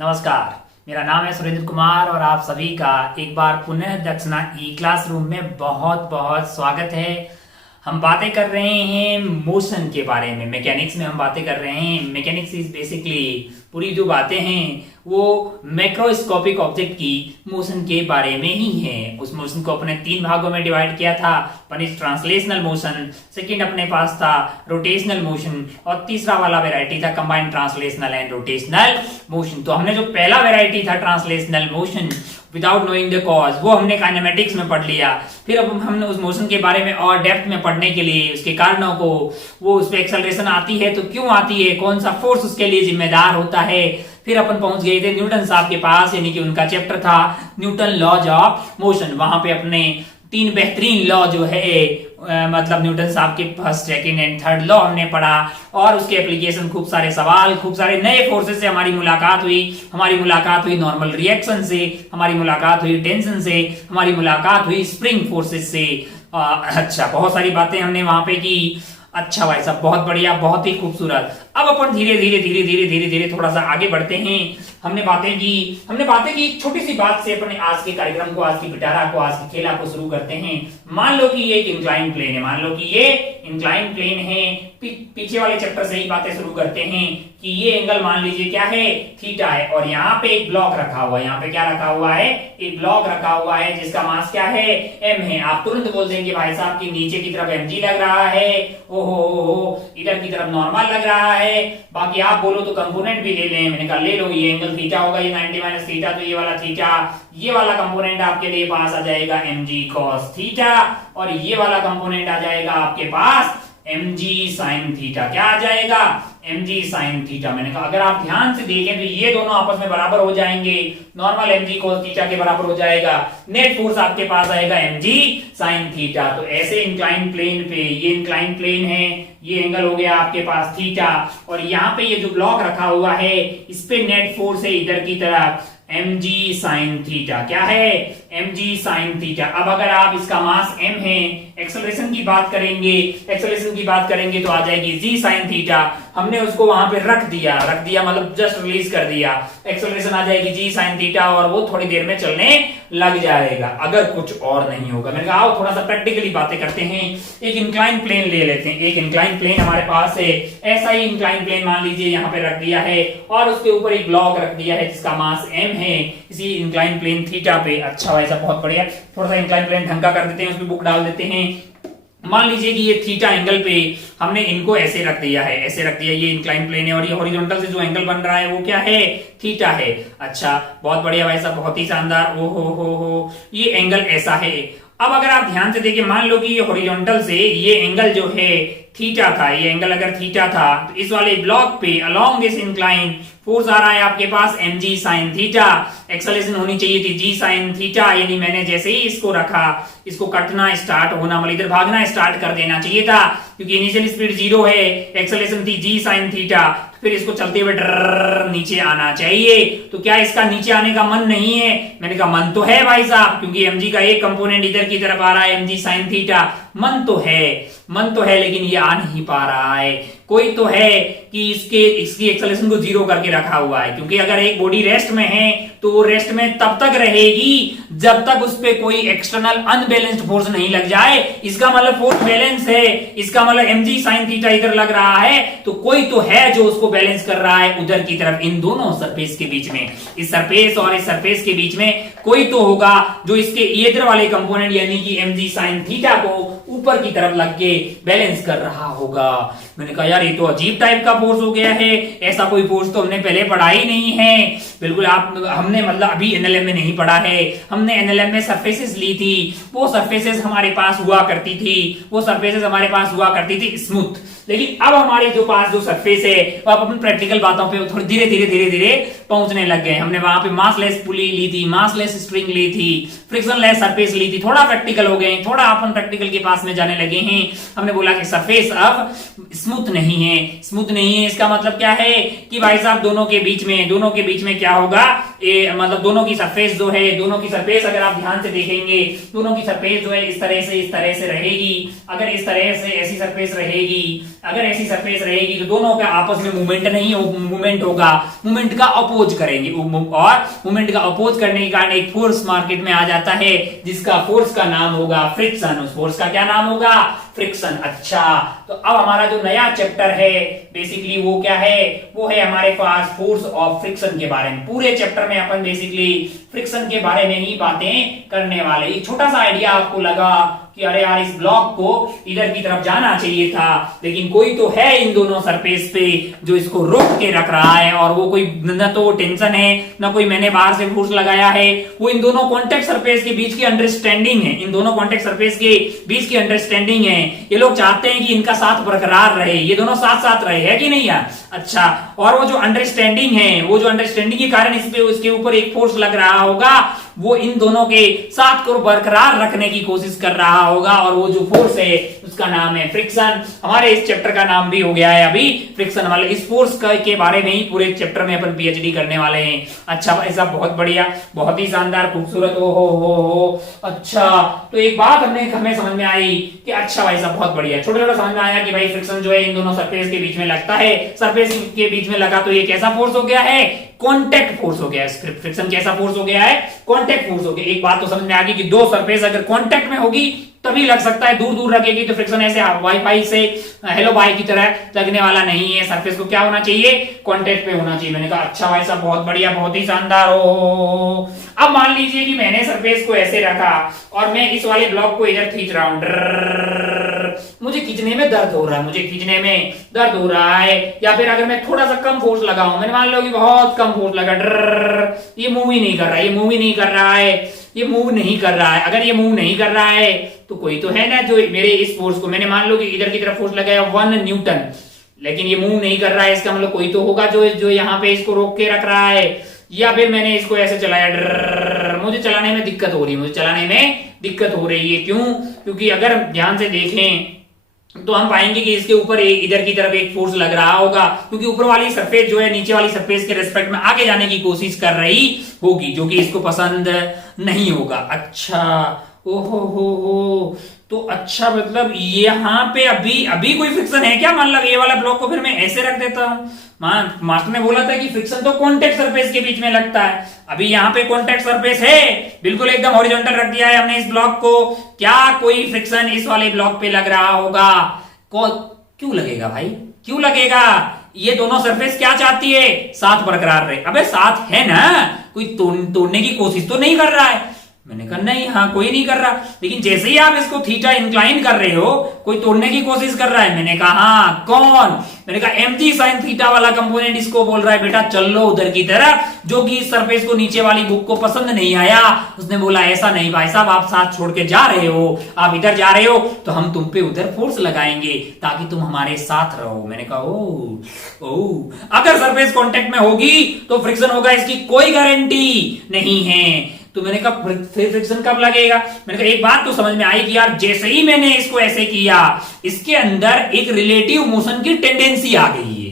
नमस्कार, मेरा नाम है सुरेंद्र कुमार और आप सभी का एक बार पुनः दक्षिणा ई क्लासरूम में बहुत बहुत स्वागत है। हम बातें कर रहे हैं मोशन के बारे में, मैकेनिक्स में हम बातें कर रहे हैं। मैकेनिक्स इज बेसिकली पूरी जो बातें हैं वो मैक्रोस्कोपिक ऑब्जेक्ट की मोशन के बारे में ही है। उस मोशन को अपने 3 भागों में डिवाइड किया था। One is translational motion, second अपने पास था रोटेशनल मोशन और तीसरा वाला वेराइटी था combined translational and rotational motion. तो हमने जो पहला वेराइटी था translational motion without knowing the cause, वो हमने काइनेमेटिक्स में पढ़ लिया। फिर अब हमने उस मोशन के बारे में और डेप्थ में पढ़ने के लिए उसके कारणों को, वो उस पर एक्सेलरेशन आती है तो क्यों आती है, कौन सा फोर्स उसके लिए जिम्मेदार होता है। फिर अपन पहुंच गए थे न्यूटन साहब के पास, यानी कि उनका चैप्टर था न्यूटन लॉज ऑफ मोशन। वहां पे अपने 3 बेहतरीन लॉ जो है मतलब न्यूटन साहब के first, second and third law हमने पढ़ा और उसके एप्लीकेशन, खूब सारे सवाल, खूब सारे नए फोर्सेस से हमारी मुलाकात हुई। हमारी मुलाकात हुई नॉर्मल रिएक्शन से, हमारी मुलाकात हुई टेंशन से, हमारी मुलाकात हुई स्प्रिंग फोर्सेस से। अच्छा, बहुत सारी बातें हमने वहां पे की। अच्छा भाई साहब, बहुत बढ़िया, बहुत ही खूबसूरत। अब अपन धीरे धीरे थोड़ा सा आगे बढ़ते हैं। हमने बातें की एक छोटी सी बात से अपने आज के कार्यक्रम को, आज की पिटारा को, आज की खेला को शुरू करते हैं। मान लो कि ये एक इंक्लाइन प्लेन है, मान लो कि ये इंक्लाइन प्लेन है। पीछे वाले चैप्टर से ही बातें शुरू करते हैं कि ये एंगल मान लीजिए क्या है, थीटा है, और यहाँ पे एक ब्लॉक रखा हुआ है। यहाँ पे क्या रखा हुआ है, एक ब्लॉक रखा हुआ है जिसका मास क्या है, m है। आप तुरंत बोल देंगे भाई साहब की नीचे की तरफ mg लग रहा है, ओहो इधर की तरफ नॉर्मल लग रहा है। बाकी आप बोलो तो कंपोनेंट भी ले लें। मैंने कहा ले लो, ये एंगल थीटा होगा, ये 90 माइनस थीटा, तो ये वाला थीटा, ये वाला कंपोनेंट आपके लिए पास आ जाएगा mg cos थीटा, और ये वाला कंपोनेंट आ जाएगा आपके पास mg sin थीटा। क्या आ जाएगा, mg sin थीटा। मैंने कहा अगर आप ध्यान से देखें तो ये दोनों आपस में बराबर हो जाएंगे, नॉर्मल mg cos थीटा के बराबर हो जाएगा। नेट फोर्स आपके पास आएगा mg sin थीटा। तो ऐसे इंक्लाइन प्लेन पे, ये इंक्लाइन प्लेन है, ये एंगल हो गया आपके पास थीटा, और यहाँ पे ये जो ब्लॉक रखा हुआ है इस पे नेट फोर्स है इधर की तरफ mg sin थीटा। क्या है, mg sin थीटा। अब अगर आप इसका मास m है, एक्सेलरेशन की बात करेंगे तो आ जाएगी g sin थीटा। हमने उसको वहां पे रख दिया मतलब जस्ट रिलीज कर दिया, एक्सेलरेशन आ जाएगी g sin थीटा, और वो थोड़ी देर में चलने लग जाएगा अगर कुछ और नहीं होगा। मैंने कहा आओ थोड़ा सा प्रैक्टिकली बातें करते हैं। एक इंक्लाइन प्लेन ले लेते हैं। एक इंक्लाइन प्लेन हमारे पास है, ऐसा ही इंक्लाइन प्लेन मान लीजिए यहाँ पे रख दिया है, और उसके ऊपर एक ब्लॉक रख दिया है जिसका मास m है, इसी इंक्लाइन प्लेन थीटा पे। अच्छा भाई साहब, बहुत बढ़िया। थोड़ा सा इंक्लाइन प्लेन ढंग का कर देते हैं, उसमें बुक डाल देते हैं। मान लीजिए कि ये थीटा एंगल पे हमने इनको ऐसे रख दिया है, ये इंक्लाइन प्लेन है, और ये हॉरिजॉन्टल से जो एंगल बन रहा है वो क्या है, थीटा है। अच्छा, बहुत बढ़िया भाई साहब, बहुत ही शानदार। ओ हो, ये एंगल ऐसा है। अब अगर आप ध्यान से देखें, मान लो कि ये हॉरिजॉन्टल से ये एंगल जो है थीटा था, ये एंगल अगर थीटा था तो इस वाले ब्लॉक पे अलोंग दिस इंक्लाइन फोर्स आ रहा है आपके पास mg sin थीटा। एक्सेलरेशन होनी चाहिए थी g sin थीटा, यानी मैंने जैसे ही इसको रखा, इसको कटना स्टार्ट होना, मतलब इधर भागना स्टार्ट कर देना चाहिए था, क्योंकि इनिशियल स्पीड 0 है, एक्सेलरेशन थी g sin थीटा। फिर इसको चलते हुए नीचे आना चाहिए। तो क्या इसका नीचे आने का मन नहीं है? मैंने कहा मन तो है भाई साहब, क्योंकि mg का एक कंपोनेंट इधर की तरफ आ रहा है mg sin थीटा। मन तो है, लेकिन ये आ नहीं पा रहा है। कोई तो है कि इसकी एक्सेलरेशन को 0 करके रखा हुआ है, क्योंकि अगर एक बॉडी रेस्ट में है तो वो रेस्ट में तब तक रहेगी जब तक उस पे कोई एक्सटर्नल अनबैलेंस्ड फोर्स नहीं लग जाए। इसका मतलब फोर्स बैलेंस है, इसका मतलब mg sin थीटा इधर लग रहा है, तो कोई तो है जो उसको बैलेंस कर रहा है उधर की तरफ। इन दोनों सरफेस के बीच में, इस सरफेस और इस सरफेस के बीच में कोई तो होगा जो इसके इधर वाले कंपोनेंट यानी कि mg sin थीटा को ऊपर की तरफ लग के बैलेंस कर रहा होगा। मैंने कहा यार ये तो अजीब टाइप का फोर्स हो गया है, ऐसा कोई फोर्स तो हमने पहले पढ़ा ही नहीं है। बिल्कुल हमने मतलब अभी एनएलएम में नहीं पढ़ा है, हमने एनएलएम में सरफेसेस ली थी, वो सरफेसेस हमारे पास हुआ करती थी स्मूथ। लेकिन अब हमारे जो पास जो सरफेस है वो अब अपन प्रैक्टिकल बातों पे थोड़ी धीरे पहुंचने लग गए। हमने वहां पे मासलेस पुली ली थी, मासलेस स्प्रिंग ली थी, फ्रिक्शनलेस सरफेस ली थी, थोड़ा प्रैक्टिकल हो गए, थोड़ा अपन प्रैक्टिकल के पास में जाने लगे हैं। हमने बोला कि सरफेस अब स्मूथ नहीं है। इसका मतलब क्या है कि भाई साहब दोनों के बीच में क्या होगा, मतलब दोनों की सरफेस अगर आप ध्यान से देखेंगे, दोनों की सरफेस जो है इस तरह से रहेगी। अगर इस तरह से ऐसी सरफेस रहेगी अगर ऐसी सरफेस रहेगी तो दोनों का आपस में मूवमेंट नहीं हो, मूवमेंट होगा, मूवमेंट का अपोज करेंगे और मूवमेंट का अपोज करने के कारण एक फोर्स मार्केट में आ जाता है जिसका फोर्स का नाम होगा फ्रिक्शन। उस फोर्स का क्या नाम होगा? फ्रिक्शन। अच्छा, तो अब हमारा जो नया चैप्टर है बेसिकली वो क्या है? वो है हमारे पास फोर्स ऑफ फ्रिक्शन के बारे में। पूरे चैप्टर में अपन बेसिकली फ्रिक्शन के बारे में ही बातें करने वाले। एक छोटा सा आइडिया आपको लगा कि अरे यार इस ब्लॉक को इधर की तरफ जाना चाहिए था, लेकिन कोई तो है इन दोनों सरफेस पे जो इसको रोक के रख रहा है, और वो कोई न तो टेंशन है न कोई मैंने बाहर से फोर्स लगाया है, वो इन दोनों कॉन्टेक्ट सरफेस के बीच की अंडरस्टैंडिंग है। इन दोनों कॉन्टेक्ट सरफेस के बीच की अंडरस्टैंडिंग है। ये लोग चाहते हैं कि इनका साथ बरकरार रहे, ये दोनों साथ साथ रहे, है कि नहीं यार? अच्छा, और वो जो अंडरस्टैंडिंग है, वो जो अंडरस्टैंडिंग के कारण इस पे उसके ऊपर एक फोर्स लग रहा होगा, वो इन दोनों के साथ को बरकरार रखने की कोशिश कर रहा होगा, और वो जो फोर्स है उसका नाम है फ्रिक्शन। हमारे इस चैप्टर का नाम भी हो गया है अभी फ्रिक्शन वाले। इस फोर्स के बारे में ही पूरे चैप्टर में अपन पीएचडी करने वाले हैं। अच्छा भाई साहब, बहुत बढ़िया, बहुत ही शानदार, खूबसूरत। ओ हो। अच्छा, तो एक बात हमें समझ में आई कि अच्छा भाई साहब बहुत बढ़िया, छोटा छोटा समझ में आया कि भाई फ्रिक्शन जो है इन दोनों सरफेस के बीच में लगता है। सरफेस के बीच में लगा तो ये कैसा फोर्स हो गया है? कॉन्टेक्ट फोर्स हो गया है। फ्रिक्शन कैसा फोर्स हो गया है? कॉन्टेक्ट फोर्स हो गया। एक बात तो समझ में आ गई कि दो सरफेस अगर कॉन्टेक्ट में होगी तभी लग सकता है, दूर दूर रखेगी तो फ्रिक्शन ऐसे वाईफाई से हेलो बाय की तरह लगने वाला नहीं है। सरफेस को क्या होना चाहिए? कॉन्टेक्ट पे होना चाहिए। मैंने कहा अच्छा भाई साहब बहुत बढ़िया, बहुत ही शानदार। हो अब मान लीजिए कि मैंने सरफेस को ऐसे रखा और मैं इस वाले ब्लॉक को इधर खींच रहा हूं, मुझे खींचने में दर्द हो रहा है, मुझे खींचने में दर्द हो रहा है। या फिर अगर मैं थोड़ा सा कम फोर्स लगाऊं, मैंने मान लो कि बहुत कम फोर्स लगा, ये मूव ही नहीं कर रहा है, ये मूव ही नहीं कर रहा है, ये मूव नहीं कर रहा है। अगर ये मूव नहीं कर रहा है तो कोई तो है ना जो मेरे इस फोर्स को, मैंने मान लो कि इधर की तरफ फोर्स लगाया 1 न्यूटन, लेकिन ये मूव नहीं कर रहा है, इसका मतलब कोई तो होगा जो यहाँ पे इसको रोक के रख रहा है। या फिर मैंने इसको ऐसे चलाया, मुझे चलाने में दिक्कत हो रही है, मुझे चलाने में दिक्कत हो रही है। क्यों? क्योंकि अगर ध्यान से देखें तो हम पाएंगे कि इसके ऊपर इधर की तरफ एक फोर्स लग रहा होगा, क्योंकि ऊपर वाली सरफेस जो है नीचे वाली सरफेस के रेस्पेक्ट में आगे जाने की कोशिश कर रही होगी, जो कि इसको पसंद नहीं होगा। अच्छा, ओहो हो, तो अच्छा मतलब यहाँ पे अभी कोई फ्रिक्शन है क्या? मतलब ये वाला ब्लॉक को फिर मैं ऐसे रख देता हूँ। मास्टर ने बोला था कि फ्रिक्शन तो कॉन्टेक्ट सरफेस के बीच में लगता है। अभी यहाँ पे कॉन्टेक्ट सरफेस है, बिल्कुल एकदम हॉरिजॉन्टल रख दिया है हमने इस ब्लॉक को। क्या कोई फ्रिक्शन इस वाले ब्लॉक पे लग रहा होगा? क्यों लगेगा भाई, क्यों लगेगा? ये दोनों सरफेस क्या चाहती है? साथ बरकरार रहे। अबे साथ है ना, कोई तोड़ने की कोशिश तो नहीं कर रहा है। मैंने कहा नहीं, हाँ कोई नहीं कर रहा, लेकिन जैसे ही आप इसको थीटा इंक्लाइन कर रहे हो कोई तोड़ने की कोशिश कर रहा है। मैंने कहा हाँ, कौन? मैंने कहा mg sin थीटा वाला कंपोनेंट इसको बोल रहा है बेटा चल लो उधर की तरफ, जो कि इस सरफेस को नीचे वाली बुक को पसंद नहीं आया। उसने बोला ऐसा नहीं भाई साहब, आप साथ छोड़ के जा रहे हो, आप इधर जा रहे हो तो हम तुम पे उधर फोर्स लगाएंगे ताकि तुम हमारे साथ रहो। मैंने कहा ओ, अगर सरफेस कॉन्टेक्ट में होगी तो फ्रिक्शन होगा, इसकी कोई गारंटी नहीं है। तो मैंने कहा फिर फ्रिक्शन कब लगेगा? मैंने कहा एक बात तो समझ में आई कि यार जैसे ही मैंने इसको ऐसे किया, इसके अंदर एक रिलेटिव मोशन की टेंडेंसी आ गई है।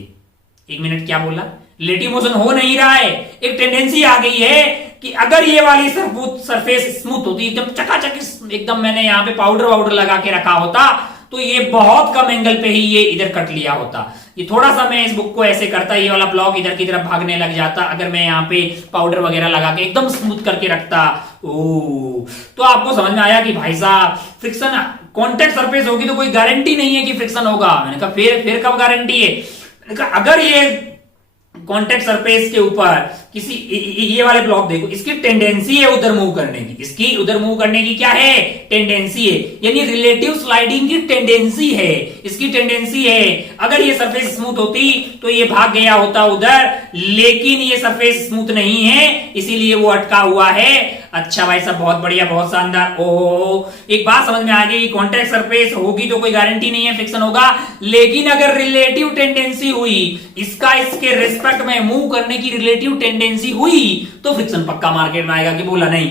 एक मिनट, क्या बोला? रिलेटिव मोशन हो नहीं रहा है, एक टेंडेंसी आ गई है कि अगर ये वाली सरफेस स्मूथ होती, एकदम चकाचक, एकदम मैंने यहाँ पे पाउडर लगा के रखा होता तो ये बहुत कम एंगल पे ही ये इधर कट लिया होता। ये थोड़ा सा मैं इस बुक को ऐसे करता, ये वाला ब्लॉक इधर की तरफ भागने लग जाता अगर मैं यहाँ पे पाउडर वगैरह लगा के एकदम स्मूथ करके रखता। तो आपको समझ में आया कि भाई साहब फ्रिक्शन कॉन्टेक्ट सरफेस होगी तो कोई गारंटी नहीं है कि फ्रिक्शन होगा। मैंने कहा फिर कब गारंटी है? मैंने कहा अगर ये कॉन्टेक्ट सरफेस के ऊपर किसी ये वाले ब्लॉक देखो, इसकी टेंडेंसी है उधर मूव करने की, इसकी उधर मूव करने की क्या है? टेंडेंसी है, यानी रिलेटिव स्लाइडिंग की टेंडेंसी है, इसकी टेंडेंसी है। अगर ये सरफेस स्मूथ होती तो ये भाग गया होता उधर, लेकिन ये सरफेस स्मूथ नहीं है इसीलिए वो अटका हुआ है। अच्छा भाई साहब बहुत बढ़िया, बहुत शानदार। ओहो, एक बात समझ में आ गई, कॉन्टेक्ट सरफेस होगी तो कोई गारंटी नहीं है फ्रिक्शन होगा, लेकिन अगर रिलेटिव टेंडेंसी हुई, इसका इसके रिस्पेक्ट में मूव करने की रिलेटिव टेंडेंसी हुई तो फ्रिक्शन पक्का मार्केट में आएगा। कि बोला नहीं,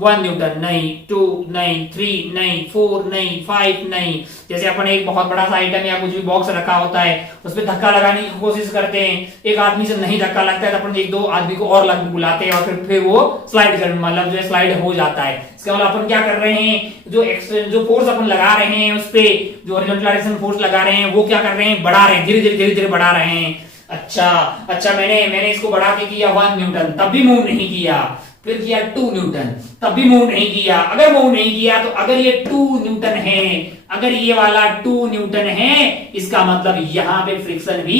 1 न्यूटन नहीं, 2 नहीं, 3 नहीं, 4 नहीं, 5 नहीं। जैसे अपन एक बहुत बड़ा सा आइटम या कुछ भी बॉक्स रखा होता है, उस पर धक्का लगाने की कोशिश करते हैं, एक आदमी से नहीं धक्का लगता है तो अपन एक दो आदमी को और बुलाते हैं और फिर वो स्लाइड कर मतलब जो है स्लाइड हो जाता है। इसका मतलब अपन क्या कर रहे हैं, जो फोर्स अपन लगा रहे हैं उस पे जो हॉरिजॉन्टल डायरेक्शन फोर्स लगा रहे हैं वो क्या कर रहे हैं, बढ़ा रहे हैं, धीरे धीरे बढ़ा रहे हैं। अच्छा मैंने इसको बढ़ा के किया 1 न्यूटन, तब भी मूव नहीं किया। फिर किया 2 न्यूटन, तब भी मूव नहीं किया। अगर मूव नहीं किया तो अगर ये 2 न्यूटन है, अगर ये वाला 2 न्यूटन है, इसका मतलब यहां पे फ्रिक्शन भी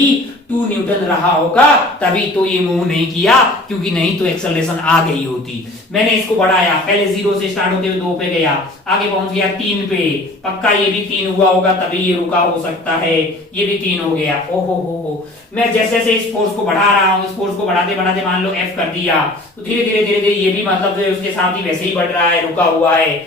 2 न्यूटन रहा होगा, तभी तो ये मूव नहीं किया, क्योंकि नहीं तो एक्सेलरेशन आ गई होती। मैंने इसको बढ़ाया, पहले 0 से स्टार्ट होते हुए 2 पे गया, आगे पहुंच गया 3 पे, पक्का ये भी 3 हुआ होगा तभी ये रुका हो सकता है, ये भी 3 हो गया। ओहो मैं जैसे जैसे इस फोर्स को बढ़ा रहा हूं, इस फोर्स को बढ़ाते बढ़ाते मान लो F कर दिया, तो धीरे धीरे ये भी मतलब जो है उसके साथ ही वैसे ही बढ़ रहा है, रुका हुआ है।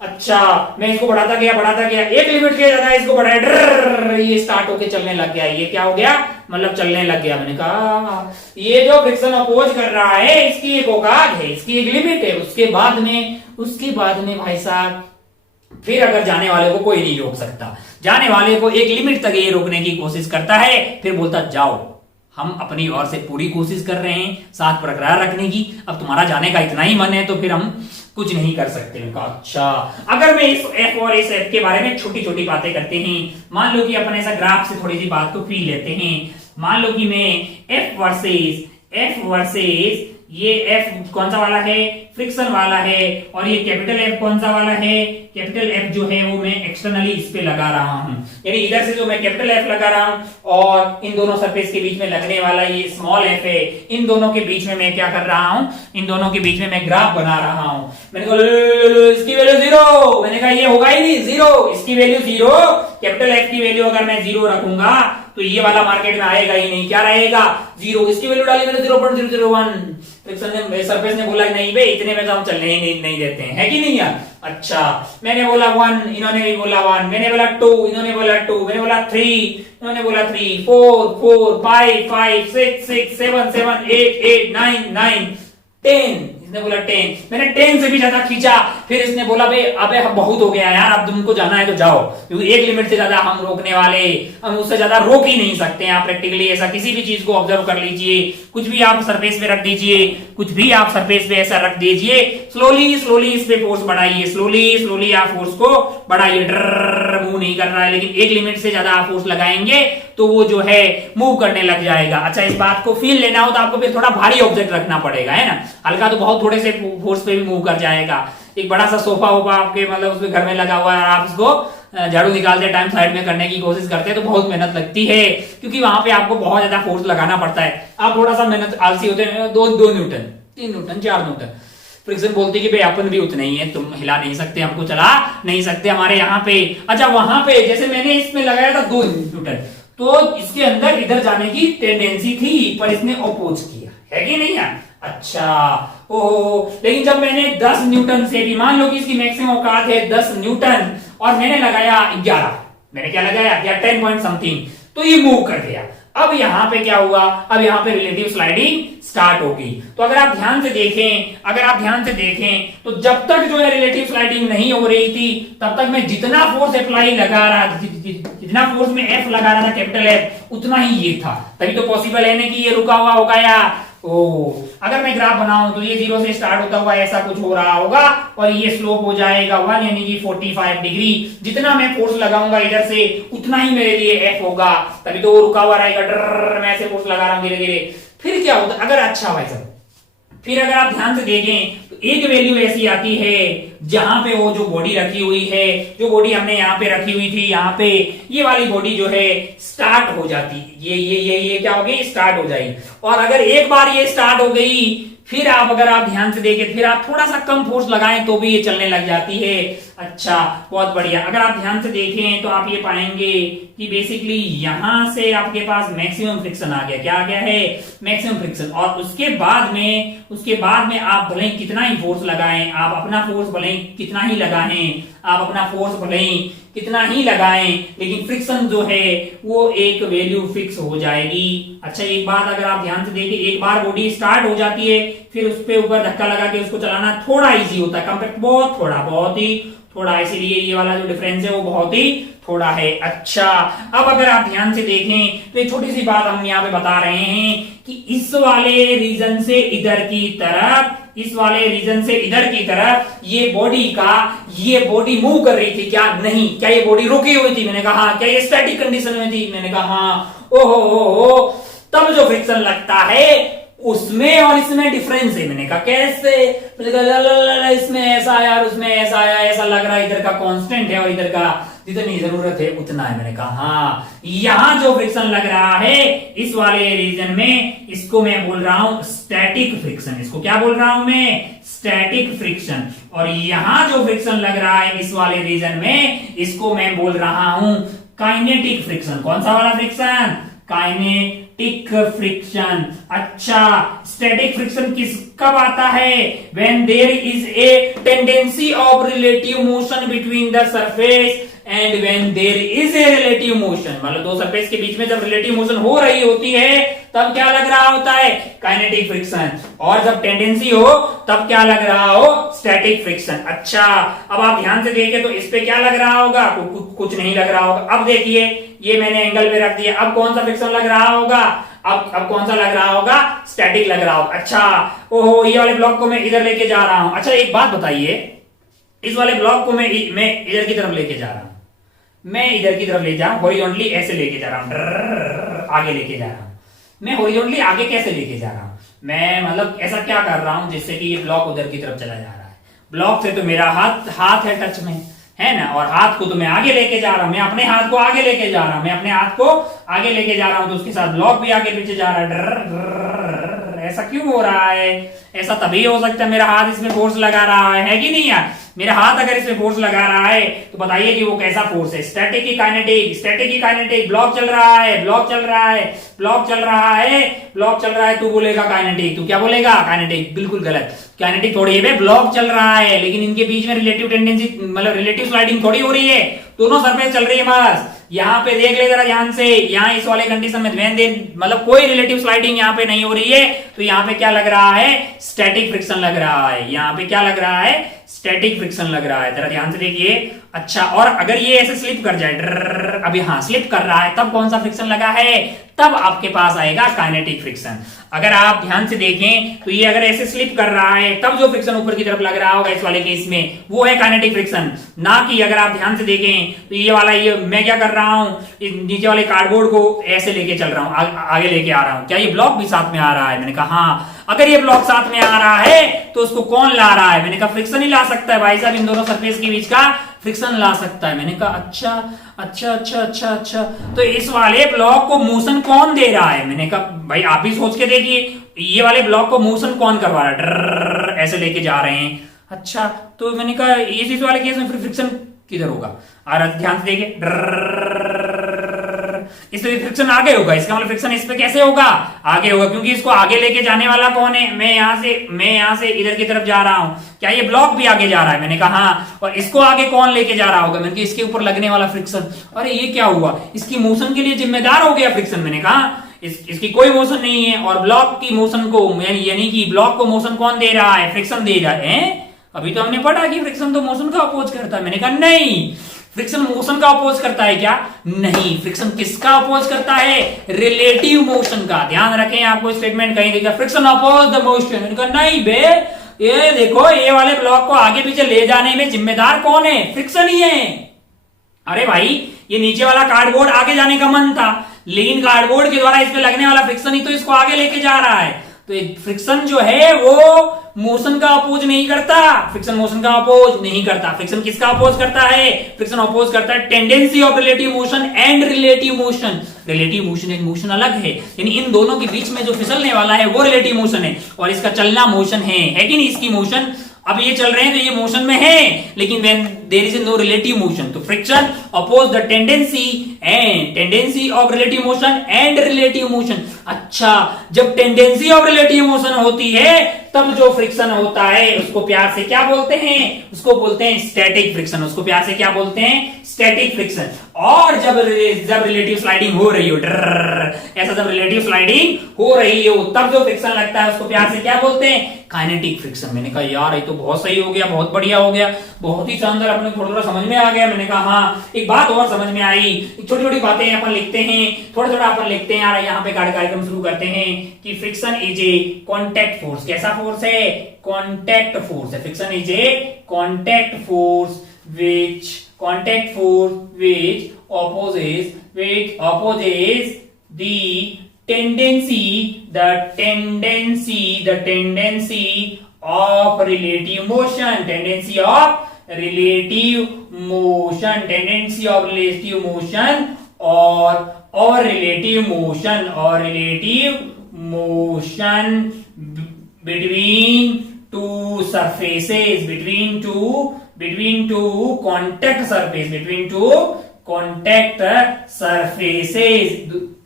अच्छा मैं इसको बढ़ाता गया, एक लिमिट के ज्यादा इसको बढ़ाया, ये स्टार्ट होके चलने लग गया। ये क्या हो गया, मतलब चलने लग गया। मैंने कहा ये जो फ्रिक्शन अपोज कर रहा है इसकी एक औकात है, इसकी एक लिमिट है। उसके बाद में भाई साहब फिर अगर जाने वाले को कोई नहीं रोक सकता, जाने वाले को एक लिमिट तक ये रोकने की कोशिश करता है, फिर बोलता जाओ, हम अपनी ओर से पूरी कोशिश कर रहे हैं साथ बरकरार रखने की, अब तुम्हारा जाने का इतना ही मन है तो फिर हम कुछ नहीं कर सकते। अच्छा अगर मैं इस F और इस F के बारे में छोटी छोटी बातें करते हैं, मान लो कि अपन ऐसा ग्राफ से थोड़ी सी बात को फील लेते हैं। मान लो कि मैं F वर्सेस ये F कौन सा वाला है, फ्रिक्शन वाला है, और ये कैपिटल F कौन सा वाला है, कैपिटल F जो है वो मैं एक्सटर्नली इस पे लगा रहा हूं, यानी इधर से जो मैं कैपिटल F लगा रहा हूं और इन दोनों सरफेस के बीच में लगने वाला ये स्मॉल f है, इन दोनों के बीच में मैं क्या कर रहा हूं, इन दोनों के बीच में मैं ग्राफ बना रहा हूं। मैंने कहा इसकी वैल्यू 0, मैंने कहा ये होगा ही नहीं 0, इसकी वैल्यू 0, कैपिटल F की वैल्यू अगर मैं 0 रखूंगा तो ये वाला मार्केट में आएगा ही नहीं, क्या रहेगा 0। इसकी वैल्यू डाली मैंने 0.001, फ्रिक्शन ने सरफेस ने बोला नहीं भाई इतने में तो हम चलने ही नहीं देते हैं, है कि नहीं यार। अच्छा मैंने बोला 1, इन्होंने भी बोला 1, मैंने बोला 2, इन्होंने बोला 2, मैंने बोला 3, इन्होंने बोला 3, 4, 5, 6, 7, 8, 9, 10, इसने बोला 10, मैंने 10 से भी ज्यादा खींचा, फिर इसने बोला भाई अबे बहुत हो गया यार, अब तुमको जाना है तो जाओ, क्योंकि एक लिमिट से ज्यादा हम रोकने वाले, हम उससे ज्यादा रोक ही नहीं सकते हैं। आप प्रैक्टिकली ऐसा किसी भी चीज को ऑब्जर्व कर लीजिए, कुछ भी आप सरफेस पे रख दीजिए, कुछ भी आप सरफेस पे ऐसा रख दीजिए, स्लोली इस पे फोर्स बढ़ाइए, स्लोली आप फोर्स को बढ़ाइए, मूव नहीं कर रहा है, लेकिन एक लिमिट से ज्यादा आप फोर्स लगाएंगे तो वो जो है मूव करने लग जाएगा। अच्छा इस बात को फील लेना हो तो आपको फिर थोड़ा भारी ऑब्जेक्ट रखना पड़ेगा, है ना, हल्का तो बहुत थोड़े से फोर्स पे भी मूव कर जाएगा। एक बड़ा सा सोफा होगा आपके मतलब उसमें घर में लगा हुआ है, आप इसको झाड़ू निकालते टाइम साइड में करने की कोशिश करते हैं तो बहुत मेहनत लगती है, क्योंकि वहां पे आपको बहुत ज्यादा फोर्स लगाना पड़ता है। आप थोड़ा सा मेहनत आलसी होते हैं, 2 न्यूटन, 3 न्यूटन, 4 न्यूटन, फ्रिक्शन बोलती है कि भाई अपन भी उतने ही है, तुम हिला नहीं सकते, हमको चला नहीं सकते हमारे यहाँ पे। अच्छा वहां पे जैसे मैंने इसमें लगाया था 2 न्यूटन, तो इसके अंदर इधर जाने की टेंडेंसी थी, पर इसने अपोज किया, है कि नहीं यार। अच्छा ओहो, लेकिन जब मैंने 10 न्यूटन से भी, मान लो कि इसकी मैक्सिमम औकात है 10 न्यूटन, और मैंने लगाया 11, मैंने क्या लगाया या 10 पॉइंट समथिंग, तो ये मूव कर गया। अब यहां पे क्या हुआ, अब यहां पे रिलेटिव स्लाइडिंग स्टार्ट होगी। तो अगर आप ध्यान से देखें तो जब तक जो है रिलेटिव स्लाइडिंग नहीं हो रही थी, तब तक मैं जितना फोर्स अप्लाई लगा रहा था, जितना फोर्स में F लगा रहा था कैपिटल F, उतना ही ये था, तभी तो पॉसिबल है ना कि ये रुका हुआ होगा। या अगर मैं ग्राफ बनाऊं तो ये 0 से स्टार्ट होता हुआ ऐसा कुछ हो रहा होगा और ये स्लोप हो जाएगा 1, यानी कि 45 डिग्री। जितना मैं फोर्स लगाऊंगा इधर से उतना ही मेरे लिए F होगा, तभी तो वो रुका हुआ रहेगा। मैं ऐसे फोर्स लगा रहा हूं धीरे धीरे, फिर क्या होता अगर, अच्छा भाई साहब, फिर अगर आप ध्यान से देखें तो एक वैल्यू ऐसी आती है जहां पे वो जो बॉडी रखी हुई है, जो बॉडी हमने यहाँ पे रखी हुई थी, यहाँ पे ये वाली बॉडी जो है स्टार्ट हो जाती, ये क्या हो गई, स्टार्ट हो जाएगी। और अगर एक बार ये स्टार्ट हो गई, फिर आप अगर आप ध्यान से देखें, फिर आप थोड़ा सा कम फोर्स लगाएं तो भी ये चलने लग जाती है। अच्छा बहुत बढ़िया, अगर आप ध्यान से देखें तो आप ये पाएंगे कि बेसिकली यहां से आपके पास मैक्सिमम फ्रिक्शन आ गया। क्या आ गया है, मैक्सिमम फ्रिक्शन। और उसके बाद में आप भले ही कितना ही फोर्स लगाएं, आप अपना फोर्स भले ही कितना ही लगाएं, आप अपना फोर्स भले ही कितना ही लगाएं, लेकिन फ्रिक्शन जो है वो एक वैल्यू फिक्स हो जाएगी। अच्छा एक बात अगर आप ध्यान से देखें, एक बार बॉडी स्टार्ट हो जाती है फिर उस पे ऊपर धक्का लगा के उसको चलाना थोड़ा इजी होता है, कंपेक्ट बहुत ही थोड़ा, इसीलिए ये वाला जो डिफरेंस है वो बहुत ही थोड़ा है। अच्छा, अब अगर आप ध्यान से देखें तो एक छोटी सी बात हम यहाँ पे बता रहे हैं कि इस वाले रीजन से इधर की तरफ, इस वाले रीजन से इधर की तरफ ये बॉडी मूव कर रही थी क्या? नहीं। क्या ये बॉडी रुकी हुई थी? मैंने कहा हाँ। क्या ये स्टैटिक कंडीशन में थी? मैंने कहा हाँ। ओहो, तब जो फ्रिक्शन लगता है उसमें और इसमें डिफरेंस है। मैंने कहा कैसे? मैंने कहा इसमें ऐसा आया और उसमें ऐसा आया, ऐसा लग रहा है इधर का कांस्टेंट है और इधर का जितनी जरूरत है उतना है। मैंने कहा हाँ, यहां जो फ्रिक्शन लग रहा है इस वाले रीजन में, इसको मैं बोल रहा हूं स्टैटिक फ्रिक्शन। इसको क्या बोल रहा हूं मैं? Static friction. और यहां जो फ्रिक्शन लग रहा है इस वाले रीजन में, इसको मैं बोल रहा हूं काइनेटिक फ्रिक्शन। कौन सा वाला फ्रिक्शन? Kinetic friction. अच्छा, स्टैटिक फ्रिक्शन कब आता है? When there is a tendency of relative motion between the surface and when there is a relative motion. मतलब दो सरफेस के बीच में जब रिलेटिव मोशन हो रही होती है तब क्या लग रहा होता है? Kinetic friction. और जब टेंडेंसी हो तब क्या लग रहा हो? Static friction. अच्छा, अब आप ध्यान से देखें तो इस पे क्या लग रहा होगा? कुछ नहीं लग रहा होगा। अब देखिए, ये मैंने एंगल पे रख दिया। अब कौन सा फ्रिक्शन लग रहा होगा? अब कौन सा लग रहा होगा? स्टैटिक लग रहा होगा। अच्छा, ओहो, ये वाले ब्लॉक को मैं इधर लेके जा रहा हूं। अच्छा, एक बात बताइए, इस वाले ब्लॉक को मैं इधर की तरफ लेके जा रहा हूं, मैं इधर की तरफ ले जा रहा हूं, हॉरिजॉन्टली ऐसे लेके जा रहा हूं, आगे लेके जा रहा हूं। मैं हॉरिजॉन्टली आगे कैसे लेके जा रहा हूं? मैं मतलब ऐसा क्या कर रहा हूं जिससे कि ये ब्लॉक उधर की तरफ चला जा रहा है? ब्लॉक से तो मेरा हाथ है टच में, है ना, और हाथ को तो मैं आगे लेके जा रहा हूं, मैं अपने हाथ को आगे लेके जा रहा हूं, मैं अपने हाथ को आगे लेके जा रहा हूं, तो उसके साथ ब्लॉक भी आगे पीछे जा रहा है। ऐसा क्यों हो रहा है? ऐसा तभी हो सकता है मेरा हाथ इसमें फोर्स लगा रहा है कि नहीं यार? मेरा हाथ अगर इसमें फोर्स लगा रहा है तो बताइए कि वो कैसा फोर्स है? स्टैटिक की काइनेटिक? स्टैटिक की काइनेटिक। ब्लॉक चल रहा है, ब्लॉक चल रहा है, ब्लॉक चल रहा है, ब्लॉक चल रहा है, तू बोलेगा काइनेटिक। तू क्या बोलेगा? काइनेटिक। बिल्कुल गलत। काइनेटिक थोड़ी है, ब्लॉक चल रहा है, लेकिन इनके बीच में रिलेटिव टेंडेंसी मतलब रिलेटिव स्लाइडिंग थोड़ी हो रही है, दोनों सरफेस चल रही है बस। यहाँ पे देख ले जरा ध्यान से, यहाँ इस वाले कंडीशन में मतलब कोई रिलेटिव स्लाइडिंग यहाँ पे नहीं हो रही है, तो यहाँ पे क्या लग रहा है? स्टैटिक फ्रिक्शन लग रहा है। यहाँ पे क्या लग रहा है? स्टैटिक फ्रिक्शन लग रहा है। जरा ध्यान से देखिए। अच्छा, और अगर ये ऐसे स्लिप कर जाए, अभी हाँ स्लिप कर रहा है, तब कौन सा फ्रिक्शन लगा है? तब आपके पास आएगा काइनेटिक फ्रिक्शन। अगर आप ध्यान से देखें तो ये अगर ऐसे स्लिप कर रहा है तब जो फ्रिक्शन ऊपर की तरफ लग रहा होगा इस वाले केस में, वो है काइनेटिक फ्रिक्शन। ना कि अगर आप ध्यान से देखें तो ये वाला, ये मैं क्या कर रहा हूं, नीचे वाले कार्डबोर्ड को ऐसे लेके चल रहा हूं, आगे लेके आ रहा हूं। क्या ये ब्लॉक भी साथ में आ रहा है? मैंने कहा हाँ। अगर ये ब्लॉक साथ में आ रहा है तो उसको कौन ला रहा है? मैंने कहा फ्रिक्शन ही ला सकता है भाई साहब, इन दोनों सरफेस के बीच का फ्रिक्शन ला सकता है। मैंने कहा अच्छा अच्छा अच्छा अच्छा अच्छा, तो इस वाले ब्लॉक को मोशन कौन दे रहा है? मैंने कहा भाई आप भी सोच के देखिए, ये वाले ब्लॉक को मोशन कौन करवा रहा है? ऐसे लेके जा रहे हैं। अच्छा, तो मैंने कहा इस वाले केस में फ्रिक्शन किधर होगा? और ध्यान से देखिए, इस पे फ्रिक्शन आगे होगा, इसका मतलब फ्रिक्शन इस पे कैसे होगा? आगे होगा, क्योंकि इसको आगे लेके जाने वाला कौन है? मैं यहाँ से इधर की तरफ जा रहा हूं। क्या ये ब्लॉक भी आगे जा रहा है? मैंने कहा हाँ। और इसको आगे कौन लेके जा रहा होगा? मैंने कहा इसके ऊपर लगने वाला फ्रिक्शन। अरे ये क्या हुआ? इसकी मोशन के लिए जिम्मेदार हो गया फ्रिक्शन। मैंने कहा इसकी कोई मोशन नहीं है, और ब्लॉक की मोशन को यानी कि ब्लॉक को मोशन कौन दे रहा है? फ्रिक्शन दे रहा है। अभी तो हमने पढ़ा कि फ्रिक्शन तो मोशन का अपोज करता है। मैंने कहा नहीं, फ्रिक्शन मोशन का अपोज करता है क्या? नहीं, फ्रिक्शन किसका अपोज करता है? रिलेटिव मोशन का। ध्यान रखें, आपको स्टेटमेंट कहीं देखा फ्रिक्शन अपोज द मोशन। मैंने कहा नहीं बे, ये देखो ये वाले ब्लॉक को आगे पीछे ले जाने में जिम्मेदार कौन है? फ्रिक्शन ही है। अरे भाई, ये नीचे वाला कार्डबोर्ड आगे जाने का मन था, लेकिन कार्डबोर्ड के द्वारा इस पे लगने वाला फ्रिक्शन ही तो इसको आगे लेके जा रहा है। तो फ्रिक्शन जो है वो मोशन का अपोज नहीं करता, फ्रिक्शन मोशन का अपोज नहीं करता। फ्रिक्शन किसका अपोज करता है? फ्रिक्शन अपोज करता है tendency of relative motion and relative motion. Relative motion and motion अलग है, यानी इन दोनों के बीच में जो फिसलने वाला है वो रिलेटिव मोशन है, और इसका चलना मोशन है कि नहीं? इसकी मोशन, अब ये चल रहे हैं तो ये मोशन में है, लेकिन when there is no relative motion, तो friction oppose the tendency of relative motion and relative motion. अच्छा, जब टेंडेंसी ऑफ रिलेटिव मोशन होती है तब जो फ्रिक्शन होता है उसको प्यार से क्या बोलते हैं, उसको बोलते हैं स्टैटिक फ्रिक्शन। उसको प्यार से क्या बोलते हैं, स्टैटिक फ्रिक्शन। और जब रिलेटिव स्लाइडिंग हो रही हो, ऐसा जब रिलेटिव स्लाइडिंग हो रही हो तब जो फ्रिक्शन लगता है उसको प्यार से क्या बोलते हैं, काइनेटिक फ्रिक्शन। मैंने कहा यार ये तो बहुत सही हो गया, बहुत बढ़िया हो गया, बहुत ही शानदार, अपने थोड़ा थोड़ा समझ में आ गया। मैंने कहा हाँ, एक बात और समझ में आई, छोटी छोटी बातें अपन लिखते हैं, थोड़ा थोड़ा अपन लिखते हैं यार। यहाँ पे कार्यक्रम शुरू करते हैं कि friction is a contact force. कैसा फोर्स है, कॉन्टैक्ट फोर्स है। Friction is a contact force which opposes the tendency of relative motion between two surfaces, between two contact surfaces,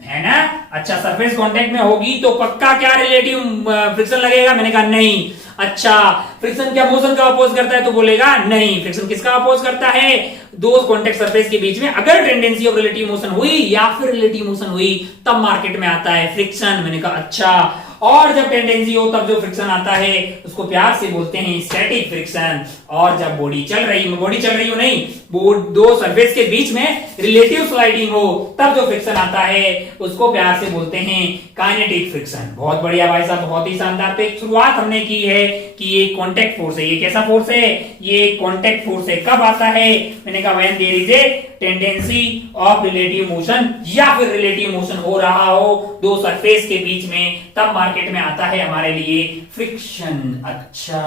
है ना। अच्छा, सरफेस कांटेक्ट में होगी तो पक्का क्या रिलेटिव फ्रिक्शन लगेगा, मैंने कहा नहीं। अच्छा, फ्रिक्शन क्या मोशन का अपोज करता है, तो बोलेगा नहीं। फ्रिक्शन किसका अपोज करता है, दो कांटेक्ट सरफेस के बीच में अगर टेंडेंसी ऑफ रिलेटिव मोशन हुई या फिर रिलेटिव मोशन हुई तब मार्केट में आता है फ्रिक्शन। मैंने कहा अच्छा, और जब टेंडेंसी हो तब जो फ्रिक्शन आता है उसको प्यार से बोलते हैं स्टैटिक फ्रिक्शन। और जब बॉडी चल रही हो नहीं, दो सरफेस के बीच में रिलेटिव स्लाइडिंग हो तब जो फ्रिक्शन आता है उसको प्यार से बोलते हैं काइनेटिक फ्रिक्शन। बहुत बढ़िया भाई साहब, बहुत ही शानदार। पे शुरुआत हमने की है कि ये कांटेक्ट फोर्स है। ये कैसा फोर्स है, ये कांटेक्ट फोर्स है। कब आता है, मैंने कहा when there is a tendency of relative motion, या फिर रिलेटिव मोशन हो रहा हो दो सरफेस के बीच में, तब मार्केट में आता है हमारे लिए फ्रिक्शन। अच्छा,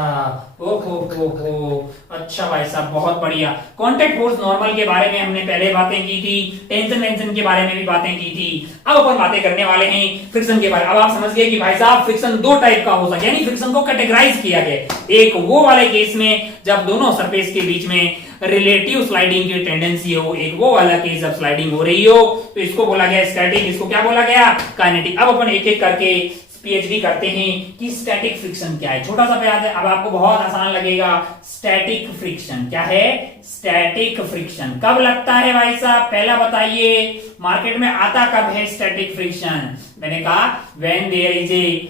ओहो, अच्छा भाई साहब, बहुत बढ़िया। कांटेक्ट फोर्स नॉर्मल के बारे में हमने पहले बातें की थी, टेंशन के बारे में भी बातें की थी। अब अपन बातें करने वाले हैं फ्रिक्शन के बारे में। अब आप समझ गए कि भाई साहब फ्रिक्शन दो टाइप का हो सकता है, यानी फ्रिक्शन को कैटेगराइज किया गया। एक वो वाले केस में जब दोनों सरफेस के बीच में रिलेटिव स्लाइडिंग की टेंडेंसी हो, एक वो वाला केस जब स्लाइडिंग हो रही हो तो इसको बोला गया स्टैटिक, इसको क्या बोला गया, काइनेटिक। अब अपन एक एक करके पीएचडी करते हैं कि स्टैटिक फ्रिक्शन क्या है। छोटा सा याद है, अब आपको बहुत आसान लगेगा। स्टैटिक फ्रिक्शन क्या है, स्टैटिक फ्रिक्शन कब लगता है भाई साहब, पहला बताइए, मार्केट में आता कब है स्टैटिक फ्रिक्शन। मैंने कहा when there is a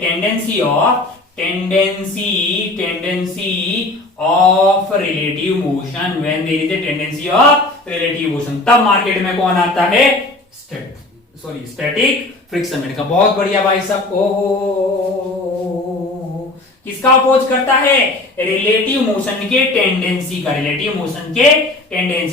tendency of relative motion, when there is a tendency of relative motion, तब मार्केट में कौन आता है, स्टैटिक फ्रिक्शन। मैंने कहा बहुत बढ़िया भाई साहब। ओहो, किसका अपोज करता है, रिलेटिव मोशन के टेंडेंसी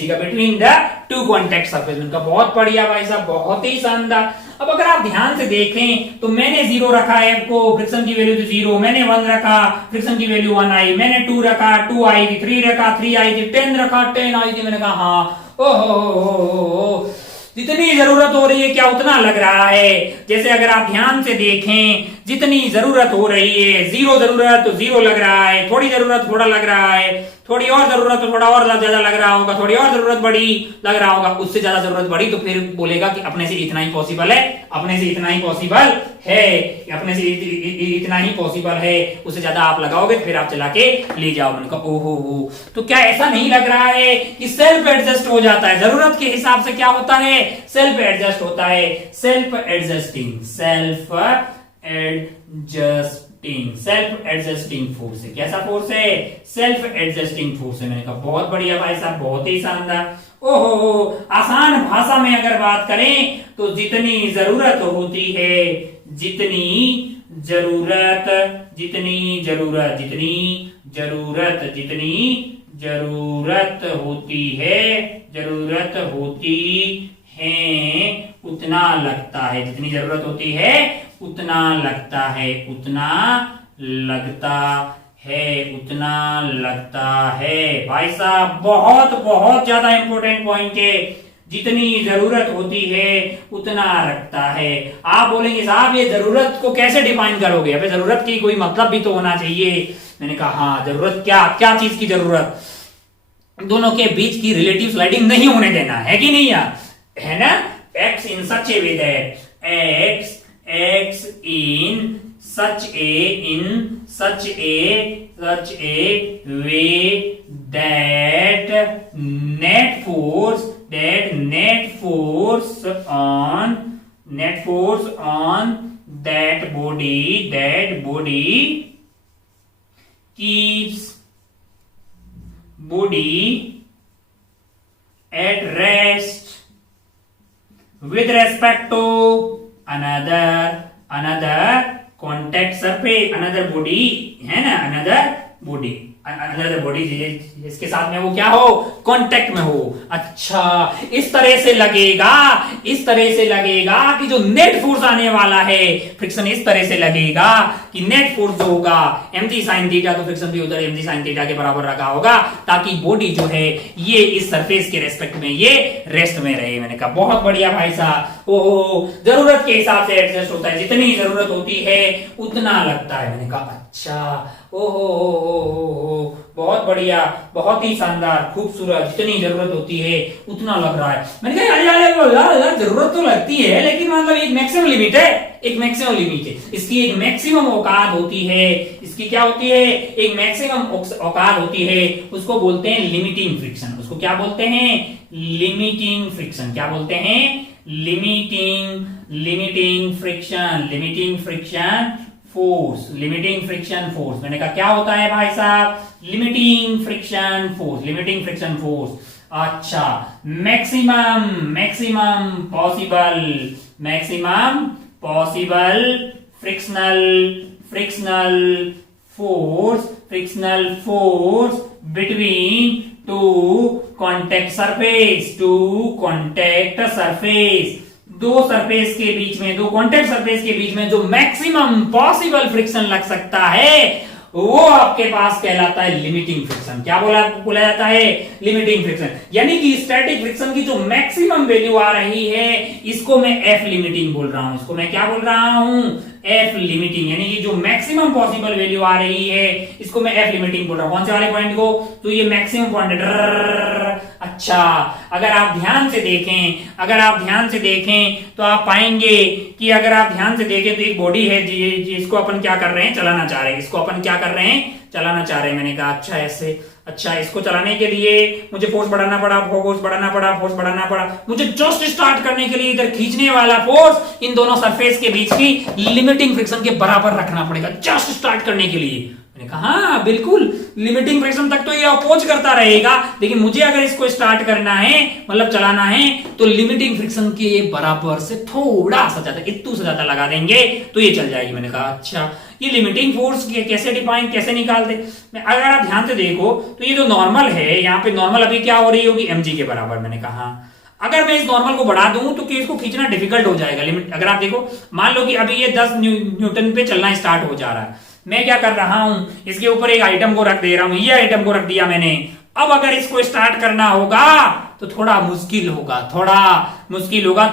का, between the two contact surface. मैंने कहा बहुत बढ़िया भाई साहब, बहुत ही शानदार। अब अगर आप ध्यान से देखें तो मैंने 0 रखा है को, फ्रिक्शन की वैल्यू थी 0, मैंने 1 रखा, फ्रिक्शन की वैल्यू 1 आई, मैंने 2 रखा, 2 आई थी, 3 रखा, 3 आई थी, 10 रखा, 10 आई थी। मैंने कहा हाँ, ओहो, जितनी जरूरत हो रही है क्या उतना लग रहा है। जैसे अगर आप ध्यान से देखें, जितनी जरूरत हो रही है, 0 जरूरत तो 0 लग रहा है, थोड़ी जरूरत थोड़ा लग रहा है, थोड़ी और जरूरत तो थोड़ा और ज्यादा लग रहा होगा, थोड़ी और जरूरत बड़ी लग रहा होगा, उससे ज्यादा जरूरत बड़ी तो फिर बोलेगा कि अपने से इतना ही पॉसिबल है, अपने से इतना ही पॉसिबल है, अपने से इतना ही पॉसिबल है, उससे ज्यादा आप लगाओगे फिर आप चला के ले जाओ। मैंने कहा ओहो, तो क्या ऐसा नहीं लग रहा है कि सेल्फ एडजस्ट हो जाता है, जरूरत के हिसाब से क्या होता है, सेल्फ एडजस्ट होता है, सेल्फ एडजस्टिंग फोर्स है। कैसा फोर्स है, सेल्फ एडजस्टिंग फोर्स है। मैंने कहा बहुत बढ़िया भाई साहब, बहुत ही शानदार। ओहो, आसान भाषा में अगर बात करें तो जितनी जरूरत होती है, जितनी जरूरत होती है उतना लगता है, जितनी जरूरत होती है उतना लगता है। भाई साहब बहुत ज्यादा इंपॉर्टेंट पॉइंट है, जितनी जरूरत होती है उतना रखता है। आप बोलेंगे साहब ये जरूरत को कैसे डिफाइन करोगे, अबे जरूरत की कोई मतलब भी तो होना चाहिए। मैंने कहा हाँ, जरूरत क्या चीज की जरूरत, दोनों के बीच की रिलेटिव स्लाइडिंग नहीं होने देना है कि नहीं यार, है ना। acts in such a way that acts in such a way that net force on that body keeps body at rest with respect to another contact surface, another body है ना, another body जिसके साथ में वो क्या हो, contact में हो। अच्छा, इस तरह से लगेगा कि जो नेट फोर्स आने वाला है, फ्रिक्शन इस तरह से लगेगा कि नेट फोर्स जो होगा mg sin थीटा, तो फ्रिक्शन भी उधर mg sin थीटा के बराबर रखा होगा, ताकि बॉडी जो है ये इस सरफेस के रेस्पेक्ट में ये रेस्ट में रहे। मैंने कहा बहुत बढ़िया भाई साहब। ओहो, जरूरत के हिसाब से एडजस्ट होता है, जितनी जरूरत होती है उतना लगता है। मैंने कहा अच्छा, ओहो, बहुत बढ़िया, बहुत ही शानदार, खूबसूरत, जितनी जरूरत होती है उतना लग रहा है। मैंने कहा यार जरूरत तो लगती है, लेकिन मतलब एक मैक्सिमम लिमिट है, इसकी एक मैक्सिमम औकात होती है। इसकी क्या होती है, एक मैक्सिमम औकात होती है, उसको बोलते हैं लिमिटिंग फ्रिक्शन। उसको क्या बोलते हैं, लिमिटिंग फ्रिक्शन। क्या बोलते हैं, लिमिटिंग फ्रिक्शन फोर्स। मैंने कहा क्या होता है भाई साहब, लिमिटिंग फ्रिक्शन फोर्स। अच्छा, maximum possible frictional force between two contact surface, दो सरफेस के बीच में, दो कॉन्टैक्ट सरफेस के बीच में जो मैक्सिमम पॉसिबल फ्रिक्शन लग सकता है, वो आपके पास कहलाता है लिमिटिंग फ्रिक्शन। क्या बोला जाता है, लिमिटिंग फ्रिक्शन। यानी कि स्टैटिक फ्रिक्शन की जो मैक्सिमम वैल्यू आ रही है, इसको मैं एफ लिमिटिंग बोल रहा हूं। इसको मैं क्या बोल रहा हूं, एफ लिमिटिंग। यानी कि जो मैक्सिमम पॉसिबल वैल्यू आ रही है, इसको मैं एफ लिमिटिंग बोल रहा हूं। कौन से वाले पॉइंट को, तो ये मैक्सिमम पॉइंट। अच्छा, अगर आप ध्यान से देखें तो आप पाएंगे कि अगर आप ध्यान से देखें तो एक बॉडी है जिसको अपन क्या कर रहे हैं, चलाना चाह रहे हैं। मैंने कहा अच्छा, ऐसे। अच्छा, इसको चलाने के लिए मुझे फोर्स बढ़ाना पड़ा। मुझे जस्ट स्टार्ट करने के लिए इधर खींचने वाला फोर्स इन दोनों सरफेस के बीच की लिमिटिंग फ्रिक्शन के बराबर रखना पड़ेगा, जस्ट स्टार्ट करने के लिए। मैंने कहा हाँ बिल्कुल, लिमिटिंग फ्रिक्शन तक तो ये अपोज करता रहेगा, लेकिन मुझे अगर इसको स्टार्ट करना है, मतलब चलाना है, तो लिमिटिंग फ्रिक्शन के बराबर से थोड़ा सा ज्यादा, इत्तू से ज्यादा लगा देंगे तो ये चल जाएगी। मैंने कहा अच्छा, ये लिमिटिंग फोर्स कैसे निकालते। अगर आप ध्यान से देखो तो ये जो नॉर्मल है, यहाँ पे नॉर्मल अभी क्या हो रही होगी, mg के बराबर। मैंने कहा अगर मैं इस नॉर्मल को बढ़ा दूं तो इसको खींचना डिफिकल्ट हो जाएगा। लिमिट अगर आप देखो, मान लो कि अभी ये 10 न्यूटन पे चलना स्टार्ट हो जा रहा है, मैं क्या कर रहा हूं, इसके ऊपर एक आइटम को रख दे रहा हूं, ये आइटम को रख दिया मैंने। अब अगर इसको स्टार्ट करना होगा तो थोड़ा मुश्किल होगा,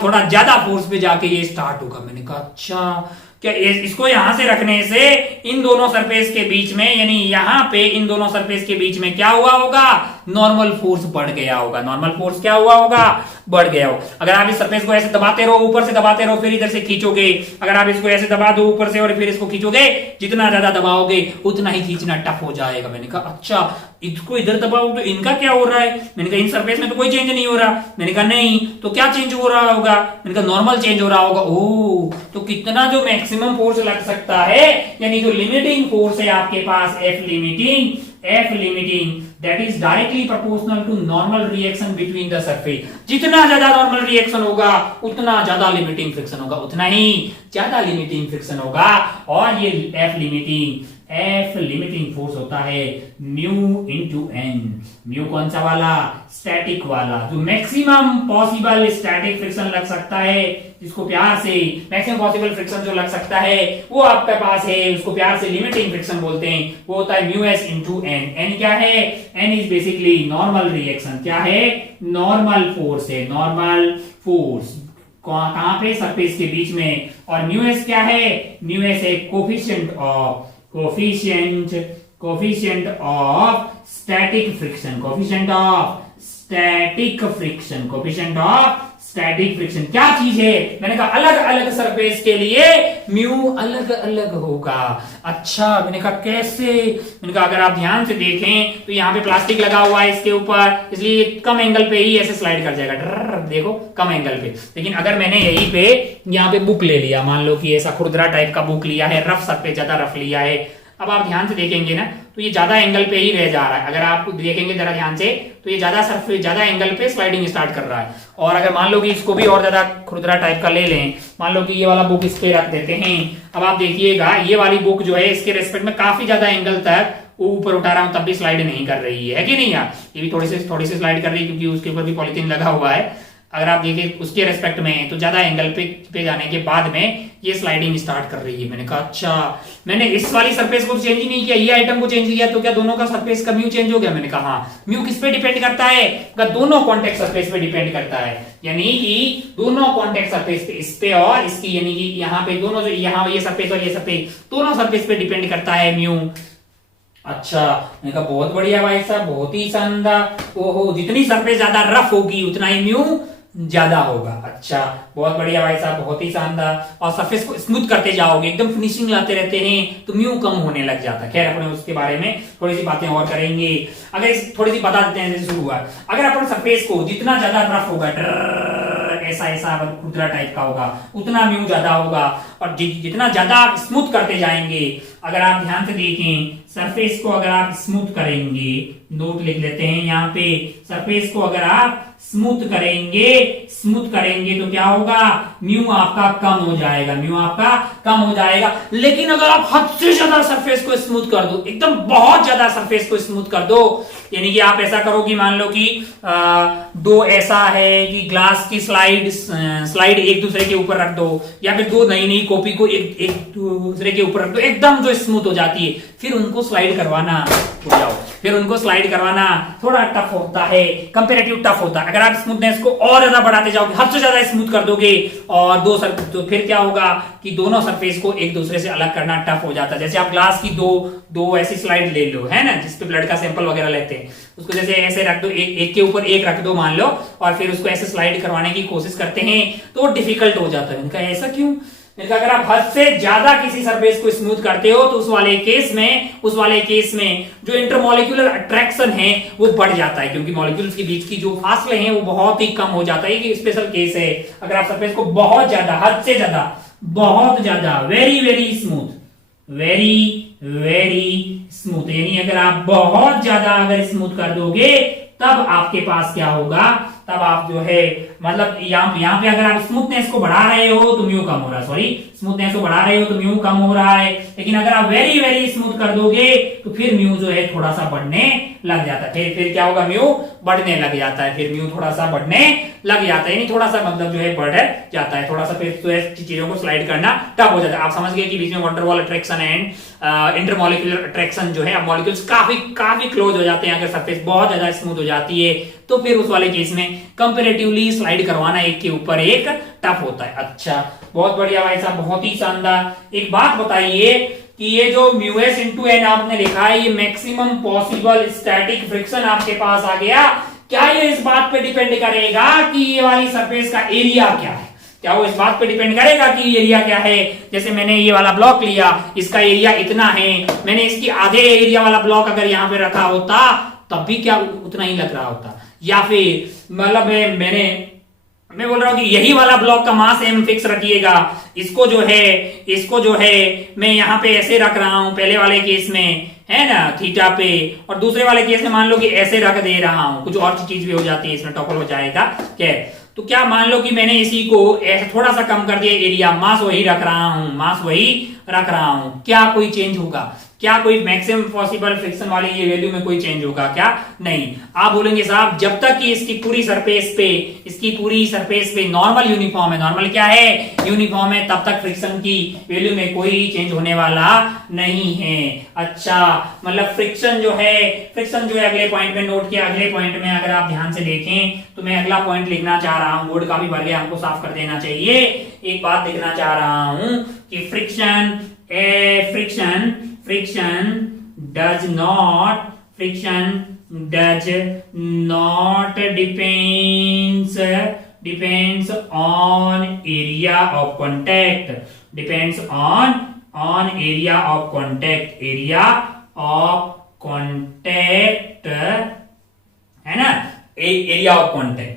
थोड़ा ज्यादा फोर्स पे जाके ये स्टार्ट होगा। मैंने कहा अच्छा, क्या इसको यहां से रखने से इन दोनों सरफेस के बीच में, यानी यहां पे इन दोनों सरफेस के बीच में क्या हुआ होगा, नॉर्मल फोर्स बढ़ गया होगा। नॉर्मल फोर्स क्या हुआ होगा, बढ़ गया हो। अगर आप इस सरफेस को ऐसे दबाते रहो, ऊपर से दबाते रहो, फिर इधर से खींचोगे, अगर आप इसको ऐसे दबा दो ऊपर से और फिर इसको खींचोगे, जितना ज्यादा दबाओगे उतना ही खींचना टफ हो जाएगा। मैंने कहा अच्छा, इसको इधर दबाओ तो इनका क्या हो रहा है। मैंने कहा इन सरफेस में तो कोई चेंज नहीं हो रहा। मैंने कहा नहीं, तो क्या चेंज हो रहा होगा। मैंने कहा नॉर्मल चेंज हो रहा होगा। ओह, तो कितना जो मैक्सिमम फोर्स लग सकता है, यानी जो लिमिटिंग फोर्स है आपके पास, F limiting that is directly proportional to normal reaction between the surface। जितना ज्यादा नॉर्मल रिएक्शन होगा उतना ज्यादा लिमिटिंग फ्रिक्शन होगा, उतना ही ज्यादा लिमिटिंग फ्रिक्शन होगा। और ये एफ लिमिटिंग फोर्स होता है म्यू इंटू एन। म्यू कौन सा वाला, स्टैटिक वाला, जो मैक्सिमम पॉसिबल स्टैटिक फ्रिक्शन लग सकता है, जिसको प्यार से मैक्सिमम पॉसिबल फ्रिक्शन जो लग सकता है वो आपके पास है, उसको प्यार से लिमिटिंग फ्रिक्शन बोलते हैं। वो होता है mu s into n. N क्या है, n is basically normal reaction. क्या है, नॉर्मल फोर्स है, नॉर्मल फोर्स कहां पे, सरफेस के बीच में। और म्यू एस क्या है, म्यू एस है coefficient of static friction, static friction क्या चीज है? मैंने कहा अलग अलग सरफेस के लिए म्यू अलग अलग होगा। अच्छा, मैंने कहा कैसे? मैंने कहा अगर आप ध्यान से देखें तो यहाँ पे प्लास्टिक लगा हुआ है इसके ऊपर, इसलिए कम एंगल पे ही ऐसे स्लाइड कर जाएगा। देखो कम एंगल पे। लेकिन अगर मैंने यहीं पे यहाँ पे बुक ले लिया, मान लो कि ऐसा खुरदरा टाइप का बुक लिया है, रफ सरफेस ज्यादा रफ लिया है, अब आप ध्यान से देखेंगे ना तो ये ज्यादा एंगल पे ही रह जा रहा है। अगर आप देखेंगे जरा ध्यान से तो ये ज्यादा एंगल पे स्लाइडिंग स्टार्ट कर रहा है। और अगर मान लो कि इसको भी और ज्यादा खुरदरा टाइप का ले लें, मान लो कि ये वाला बुक इस पे रख देते हैं, अब आप देखिएगा ये वाली बुक जो है इसके रेस्पेक्ट में काफी ज्यादा एंगल तक ऊपर उठा रहा हूं तब भी स्लाइड नहीं कर रही है कि नहीं यार? ये भी थोड़ी सी स्लाइड कर रही है क्योंकि उसके ऊपर भी पॉलिथीन लगा हुआ है। अगर आप देखें उसके रेस्पेक्ट में तो ज्यादा एंगल पे जाने के बाद में ये स्लाइडिंग स्टार्ट कर रही है। मैंने कहा अच्छा, मैंने इस वाली सरफेस को चेंज ही नहीं किया, ये आइटम को चेंज किया, तो क्या दोनों का सरफेस का म्यू चेंज हो गया? मैंने कहा हाँ। म्यू किस पे डिपेंड करता है? दोनों कॉन्टेक्ट सरफेस पे डिपेंड करता है, यानी कि दोनों कॉन्टेक्ट सरफेस पे, इस पे और इसकी, यानी कि यहाँ पे दोनों, यहाँ ये सरफेस और ये सरफेस, दोनों सरफेस पे डिपेंड करता है म्यू। अच्छा, मैंने कहा बहुत बढ़िया भाई साहब, बहुत ही शानदार। ओहो, जितनी सरफेस ज्यादा रफ होगी उतना ही म्यू ज्यादा होगा। अच्छा, बहुत बढ़िया भाई साहब, बहुत ही शानदार। और सरफेस को स्मूथ करते जाओगे, एकदम फिनिशिंग लाते रहते हैं तो म्यू कम होने लग जाता है। खैर, अपन उसके बारे में थोड़ी सी बातें और करेंगे। अगर थोड़ी सी बता देते हैं जैसे शुरू हुआ, अगर अपन सरफेस को जितना ज्यादा रफ होगा, ऐसा खुरदरा टाइप का होगा, उतना म्यू ज्यादा होगा। और जितना ज्यादा आप स्मूथ करते जाएंगे, अगर आप ध्यान से देखें सरफेस को अगर आप स्मूथ करेंगे, नोट लिख लेते हैं यहाँ पे, सरफेस को अगर आप स्मूथ करेंगे तो क्या होगा? म्यू आपका कम हो जाएगा, म्यू आपका कम हो जाएगा। लेकिन अगर आप हद से ज्यादा सरफेस को स्मूथ कर दो, एकदम बहुत ज्यादा सरफेस को स्मूथ कर दो, यानी कि आप ऐसा करो कि मान लो कि दो ऐसा है कि ग्लास की स्लाइड एक दूसरे के ऊपर रख दो, या फिर दो नई नई कॉपी को एक दूसरे के ऊपर रख दो, एकदम जो स्मूथ हो जाती है, फिर उनको स्लाइड करवाना थोड़ा टफ होता है, कंपेरेटिव टफ होता है। अगर आप स्मूथनेस को और ज्यादा बढ़ाते जाओगे, हद से ज्यादा स्मूथ कर दोगे, और तो फिर क्या होगा कि दोनों सरफेस को एक दूसरे से अलग करना टफ हो जाता है। जैसे आप ग्लास की दो ऐसी स्लाइड ले लो, है ना, जिसपे ब्लड का सैंपल वगैरह लेते हैं, उसको जैसे ऐसे रख दो, एक के ऊपर एक रख दो मान लो, और फिर उसको ऐसे स्लाइड करवाने की कोशिश करते हैं तो वो डिफिकल्ट हो जाता है। इनका ऐसा क्यों? अगर आप हद से ज्यादा किसी सरफेस को स्मूथ करते हो तो उस वाले केस में जो इंटरमॉलिक्यूलर अट्रैक्शन है वो बढ़ जाता है, क्योंकि मॉलिक्यूल्स के बीच की जो फासले हैं वो बहुत ही कम हो जाता है। ये स्पेशल केस है। अगर आप सरफेस को बहुत ज्यादा, हद से ज्यादा, बहुत ज्यादा, वेरी वेरी स्मूथ, यानी अगर आप बहुत ज्यादा अगर स्मूथ कर दोगे तब आपके पास क्या होगा? तब आप जो है, मतलब यहाँ पे अगर आप स्मूथनेस को बढ़ा रहे हो तो म्यू कम हो रहा है, स्मूथनेस को बढ़ा रहे हो तो म्यू कम हो रहा है। लेकिन अगर आप वेरी वेरी स्मूथ कर दोगे तो फिर म्यू जो है थोड़ा सा बढ़ने लग जाता है। फिर क्या होगा? म्यू बढ़ने लग जाता है, फिर म्यू थोड़ा सा बढ़ने लग जाता है, यानी थोड़ा सा मतलब जो है बढ़ जाता है थोड़ा सा, फिर तो चीजों को स्लाइड करना टफ हो जाता है। आप समझ गए कि बीच में wonder wall attraction and intermolecular attraction जो है, अब मॉलिक्यूल्स काफी क्लोज हो जाते हैं। अगर सरफेस बहुत ज्यादा स्मूथ हो जाती है तो फिर उस वाले केस में कंपैरेटिवली स्लाइड करवाना एक के ऊपर एक टफ होता है। अच्छा, बहुत बढ़िया भाई साहब, बहुत ही शानदार। एक बात बताइए कि ये जो म्यूएस इंटू एन आपने लिखा है, ये मैक्सिमम पॉसिबल स्टैटिक फ्रिक्शन आपके पास आ गया, क्या ये इस बात पे डिपेंड करेगा कि ये वाली सरफेस का एरिया क्या है? क्या वो इस बात पे डिपेंड करेगा कि एरिया क्या है? जैसे मैंने ये वाला ब्लॉक लिया, इसका एरिया इतना है, मैंने इसकी आधे एरिया वाला ब्लॉक अगर यहाँ पे रखा होता तब भी क्या उतना ही लग रहा होता? या फिर मतलब मैं बोल रहा हूं कि यही वाला ब्लॉक का मास m फिक्स रखिएगा, इसको जो है मैं यहाँ पे ऐसे रख रहा हूं पहले वाले केस में, है ना, थीटा पे, और दूसरे वाले केस में मान लो कि ऐसे रख दे रहा हूं, कुछ और चीज भी हो जाती है इसमें, टॉपल हो जाएगा। क्या तो क्या मान लो कि मैंने इसी को ऐसे थोड़ा सा कम कर दिया एरिया, मास वही रख रहा हूं, क्या कोई चेंज होगा? क्या कोई मैक्सिमम पॉसिबल फ्रिक्शन वाली ये वैल्यू में कोई चेंज होगा क्या? नहीं। आप बोलेंगे साहब जब तक कि इसकी पूरी सरफेस पे नॉर्मल यूनिफॉर्म है, नॉर्मल क्या है? यूनिफॉर्म है, तब तक फ्रिक्शन की वैल्यू में कोई चेंज होने वाला नहीं है। अच्छा, मतलब फ्रिक्शन जो है अगले पॉइंट में नोट किया। अगले पॉइंट में अगर आप ध्यान से देखें तो मैं अगला पॉइंट लिखना चाह रहा हूं, बोर्ड काफी भर गया, हमको साफ कर देना चाहिए। एक बात लिखना चाह रहा हूं कि friction does not depends on area of contact, depends on area of contact, area of contact, है ना, एरिया ऑफ कॉन्टैक्ट,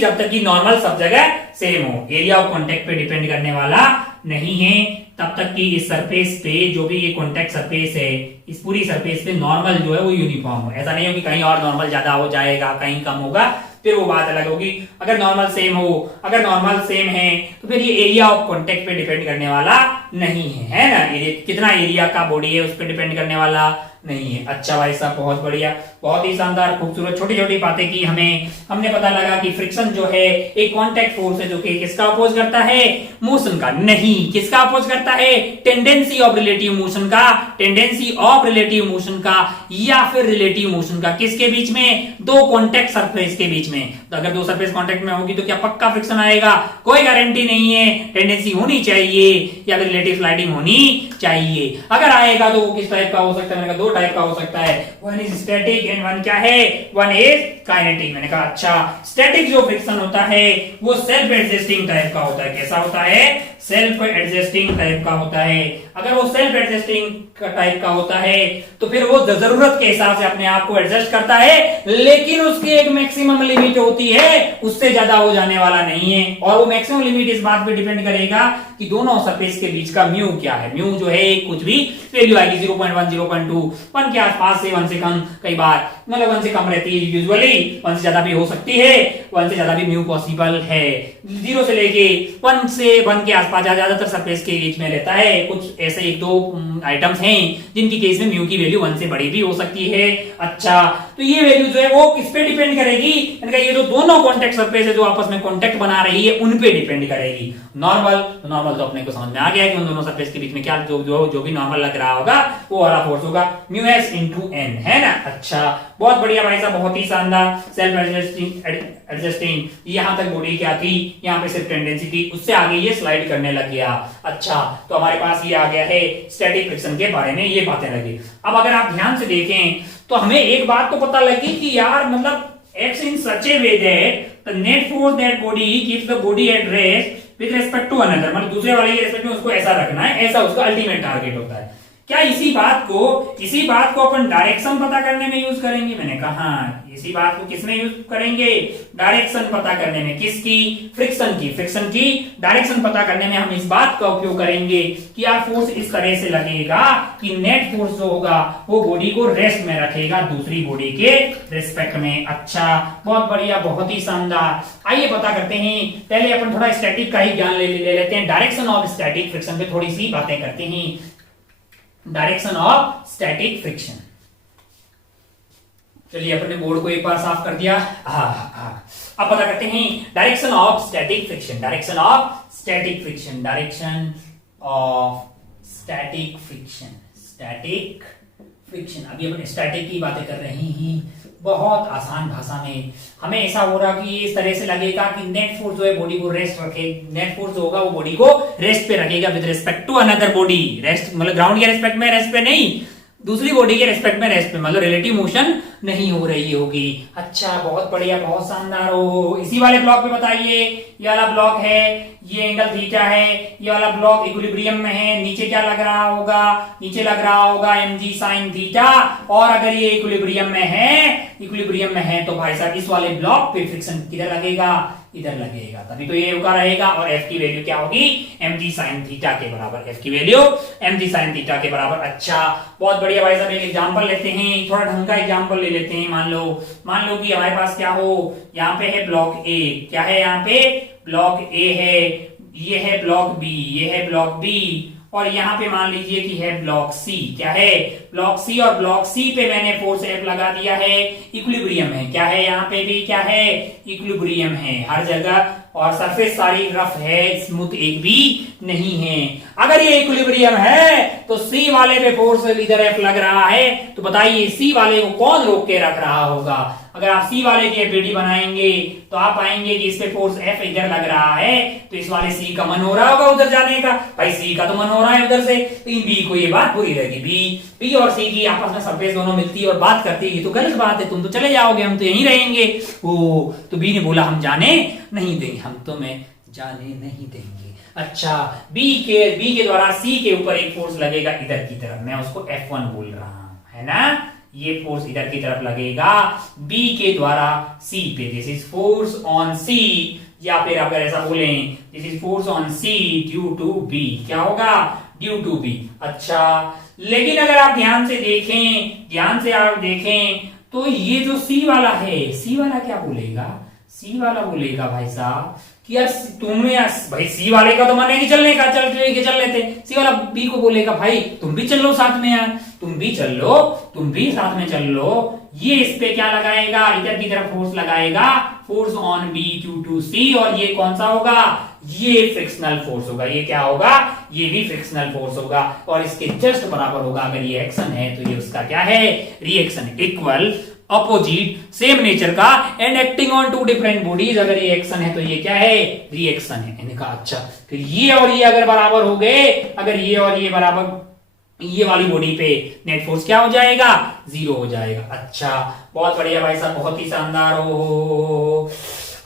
जब तक कि नॉर्मल सब जगह सेम हो, एरिया ऑफ कॉन्टैक्ट पे डिपेंड करने वाला नहीं है, तब तक कि इस सरफेस पे जो भी ये कॉन्टैक्ट सरफेस है, इस पूरी सरफेस पे नॉर्मल जो है वो यूनिफॉर्म हो। ऐसा नहीं हो कि कहीं और नॉर्मल ज्यादा हो जाएगा, कहीं कम होगा, फिर वो बात अलग होगी। अगर नॉर्मल सेम हो, अगर नॉर्मल सेम है तो फिर ये एरिया ऑफ कॉन्टैक्ट पे डिपेंड करने वाला नहीं है ना, कितना एरिया का बॉडी है उस पर डिपेंड करने वाला नहीं है। अच्छा भाई साहब, बहुत बढ़िया, बहुत ही शानदार, खूबसूरत, छोटी छोटी बातें की हमने पता लगा कि फ्रिक्शन जो है एक कांटेक्ट फोर्स है जो कि किसका अपोज करता है, मोशन का। नहीं, किसका अपोज करता है, टेंडेंसी ऑफ रिलेटिव मोशन का, टेंडेंसी ऑफ रिलेटिव मोशन का, या फिर रिलेटिव मोशन का। किसके बीच में, दो कांटेक्ट सरफेस के बीच में। तो अगर दो सरफेस कांटेक्ट में होगी तो क्या पक्का फ्रिक्शन आएगा, कोई गारंटी नहीं है। टेंडेंसी होनी चाहिए या फिर रिलेटिव स्लाइडिंग होनी चाहिए। अगर आएगा तो वो किस टाइप का हो सकता है, मैंने कहा दो टाइप का हो सकता है, one is static and one क्या है, वन इज काइनेटिक। मैंने कहा अच्छा, स्टैटिक जो फ्रिक्शन होता है वो सेल्फ एडजस्टिंग टाइप का होता है। कैसा होता है, सेल्फ एडजस्टिंग टाइप का होता है। अगर वो सेल्फ एडजस्टिंग टाइप का होता है तो फिर वो जरूरत के हिसाब से अपने आप को एडजस्ट करता है, लेकिन उसकी एक मैक्सिमम लिमिट होती है, उससे ज्यादा हो जाने वाला नहीं है। और वो मैक्सिमम लिमिट इस बात पे डिपेंड करेगा कि दोनों सरफेस के बीच का म्यू क्या है। म्यू जो है कुछ भी वैल्यू आएगी, 0.1, 0.2, 1 के आसपास से, 1 से कम, कई बार मतलब 1 से कम रहती है यूजुअली, 1 से ज्यादा भी हो सकती है, 1 से ज्यादा भी म्यू पॉसिबल है। 0 से लेके 1 से 1 के आसपास ज्यादातर सरफेस के बीच में रहता है। कुछ ऐसे एक दो आइटम्स हैं जिनकी केस में म्यू की वैल्यू 1 से बड़ी भी हो सकती है। अच्छा, तो ये वैल्यू जो है वो किस पे डिपेंड करेगी, ये जो दोनों कॉन्टेक्ट सरफेस है जो आपस में कॉन्टेक्ट बना रही है उन पे डिपेंड करेगी। नॉर्मल तो अपने को समझ में आ गया कि उन दोनों सरफेस के बीच में क्या जो भी नॉर्मल लग रहा होगा वो वाला फोर्स होगा म्यू एस इंटू एन, है ना। अच्छा, बहुत बढ़िया भाई साहब, बहुत ही शानदार। सेल्फ एडजस्टिंग, यहां तक बॉडी क्या थी, यहाँ पे सिर्फ टेंडेंसी थी, उससे आगे ये स्लाइड करने लग गया। अच्छा, तो हमारे पास ये आ गया है स्टैटिक फ्रिक्शन के बारे में ये बातें लगी। अब अगर आप ध्यान से देखें तो हमें एक बात तो पता लगी कि यार मतलब acts in such a way that the net force that body keeps the body at rest with respect to another, मतलब दूसरे वाले के रिस्पेक्ट में उसको ऐसा रखना है, ऐसा उसका अल्टीमेट टारगेट होता है। क्या इसी बात को अपन डायरेक्शन पता करने में यूज करेंगे? मैंने कहा इसी बात को किसमें यूज करेंगे, डायरेक्शन पता करने में। किसकी, फ्रिक्शन की डायरेक्शन पता करने में हम इस बात का उपयोग करेंगे कि यार फोर्स इस तरह से लगेगा कि नेट फोर्स जो होगा वो बॉडी को रेस्ट में रखेगा दूसरी बॉडी के रिस्पेक्ट में। अच्छा, बहुत बढ़िया, बहुत ही शानदार। आइए पता करते हैं, पहले अपन थोड़ा स्टैटिक का ही ज्ञान ले लेते हैं। डायरेक्शन ऑफ स्टैटिक फ्रिक्शन पे थोड़ी सी बातें करते हैं। डायरेक्शन ऑफ स्टैटिक फ्रिक्शन, चलिए अपने बोर्ड को एक बार साफ कर दिया। अब पता करते हैं direction of static friction, direction of static friction, direction of static friction, static friction. अभी अपन स्टैटिक की बातें कर रहे हैं, बहुत आसान भाषा में। हमें ऐसा हो रहा कि इस तरह से लगेगा कि नेट फोर्स जो है बॉडी को रेस्ट रखे, नेट फोर्स जो होगा वो बॉडी को रेस्ट पे रखेगा with respect to another body. Rest मतलब ग्राउंड के रिस्पेक्ट में रेस्ट पे नहीं, दूसरी बॉडी के रिस्पेक्ट में रेस्ट पे, मतलब रिलेटिव मोशन नहीं हो रही होगी। अच्छा, बहुत बढ़िया, बहुत शानदार। हो इसी वाले ब्लॉक पे बताइए, ये वाला ब्लॉक है, ये एंगल थीटा है, ये वाला ब्लॉक इक्विलिब्रियम में है, नीचे क्या लग रहा होगा, नीचे लग रहा होगा mg sin थीटा। और अगर ये इक्विलिब्रियम में है तो भाई साहब इस वाले ब्लॉक पे फ्रिक्शन किधर लगेगा, इधर लगेगा, तभी तो ये रुका रहेगा। और f की वैल्यू क्या होगी, mg sin थीटा के बराबर, f की वैल्यू mg sin थीटा के बराबर। अच्छा, बहुत बढ़िया भाई साहब, एक एग्जांपल लेते हैं, थोड़ा ढंग का एग्जांपल ले लेते हैं। मान लो कि हमारे पास क्या हो, यहाँ पे है ब्लॉक ए, क्या है यहाँ पे, ब्लॉक ए है, ये है ब्लॉक बी, ये है ब्लॉक बी, और यहाँ पे मान लीजिए कि है ब्लॉक सी, क्या है, ब्लॉक सी। और ब्लॉक सी पे मैंने फोर्स एफ लगा दिया है, इक्विलिब्रियम है, क्या है, यहाँ पे भी क्या है, इक्विलिब्रियम है हर जगह, और सरफेस सारी रफ है, स्मूथ एक भी नहीं है। अगर ये इक्विलिब्रियम है तो सी वाले पे फोर्स इधर एफ लग रहा है, तो बताइए सी वाले को कौन रोक के रख रहा होगा? अगर आप सी वाले की एफबीडी बनाएंगे तो आप पाएंगे कि इस पे फोर्स एफ इधर लग रहा है, तो इस वाले सी का मन हो रहा होगा उधर जाने का, भाई सी का तो मन हो रहा है उधर से, लेकिन बी को ये बात बुरी लगी। बी और सी की आपस में सरफेस दोनों मिलती है और बात करती है, तो गलत बात है, तुम तो चले जाओगे, हम तो यहीं रहेंगे। ओ तो बी ने बोला हम जाने नहीं देंगे, हम तो मैं जाने नहीं देंगे। अच्छा, बी के द्वारा सी के ऊपर एक फोर्स लगेगा इधर की तरफ, मैं उसको F1 बोल रहा हूं, है ना, ये फोर्स इधर की तरफ लगेगा बी के द्वारा सी पे, this is force on c, या फिर अगर ऐसा बोलें this is force on C due to b, क्या होगा, ड्यू टू बी। अच्छा, लेकिन अगर आप ध्यान से देखें तो ये जो सी वाला है, सी वाला क्या बोलेगा, सी वाला बोलेगा भाई साहब कि यार तुम्हें भाई सी वाले का तो मन है कि चलने का, चल लेते, सी वाला बी को बोलेगा भाई तुम भी चल लो साथ में यार, तुम भी साथ में चल लो। ये इस पे क्या लगाएगा, इधर की तरफ फोर्स लगाएगा, force on B due to C, और ये कौन सा होगा, ये फ्रिक्शनल फोर्स होगा, ये क्या होगा, ये भी फ्रिक्शनल फोर्स होगा, और इसके जस्ट बराबर होगा। अगर ये एक्शन है तो ये उसका क्या है, reaction, equal, opposite, same nature का, and acting on two different bodies. अगर ये एक्शन है तो ये क्या है, रिएक्शन है। मैंने कहा अच्छा, फिर ये और ये अगर बराबर हो गए, अगर ये और ये बराबर, ये वाली बॉडी पे नेट फोर्स क्या हो जाएगा, 0 हो जाएगा। अच्छा, बहुत बढ़िया भाई साहब, बहुत ही शानदार। हो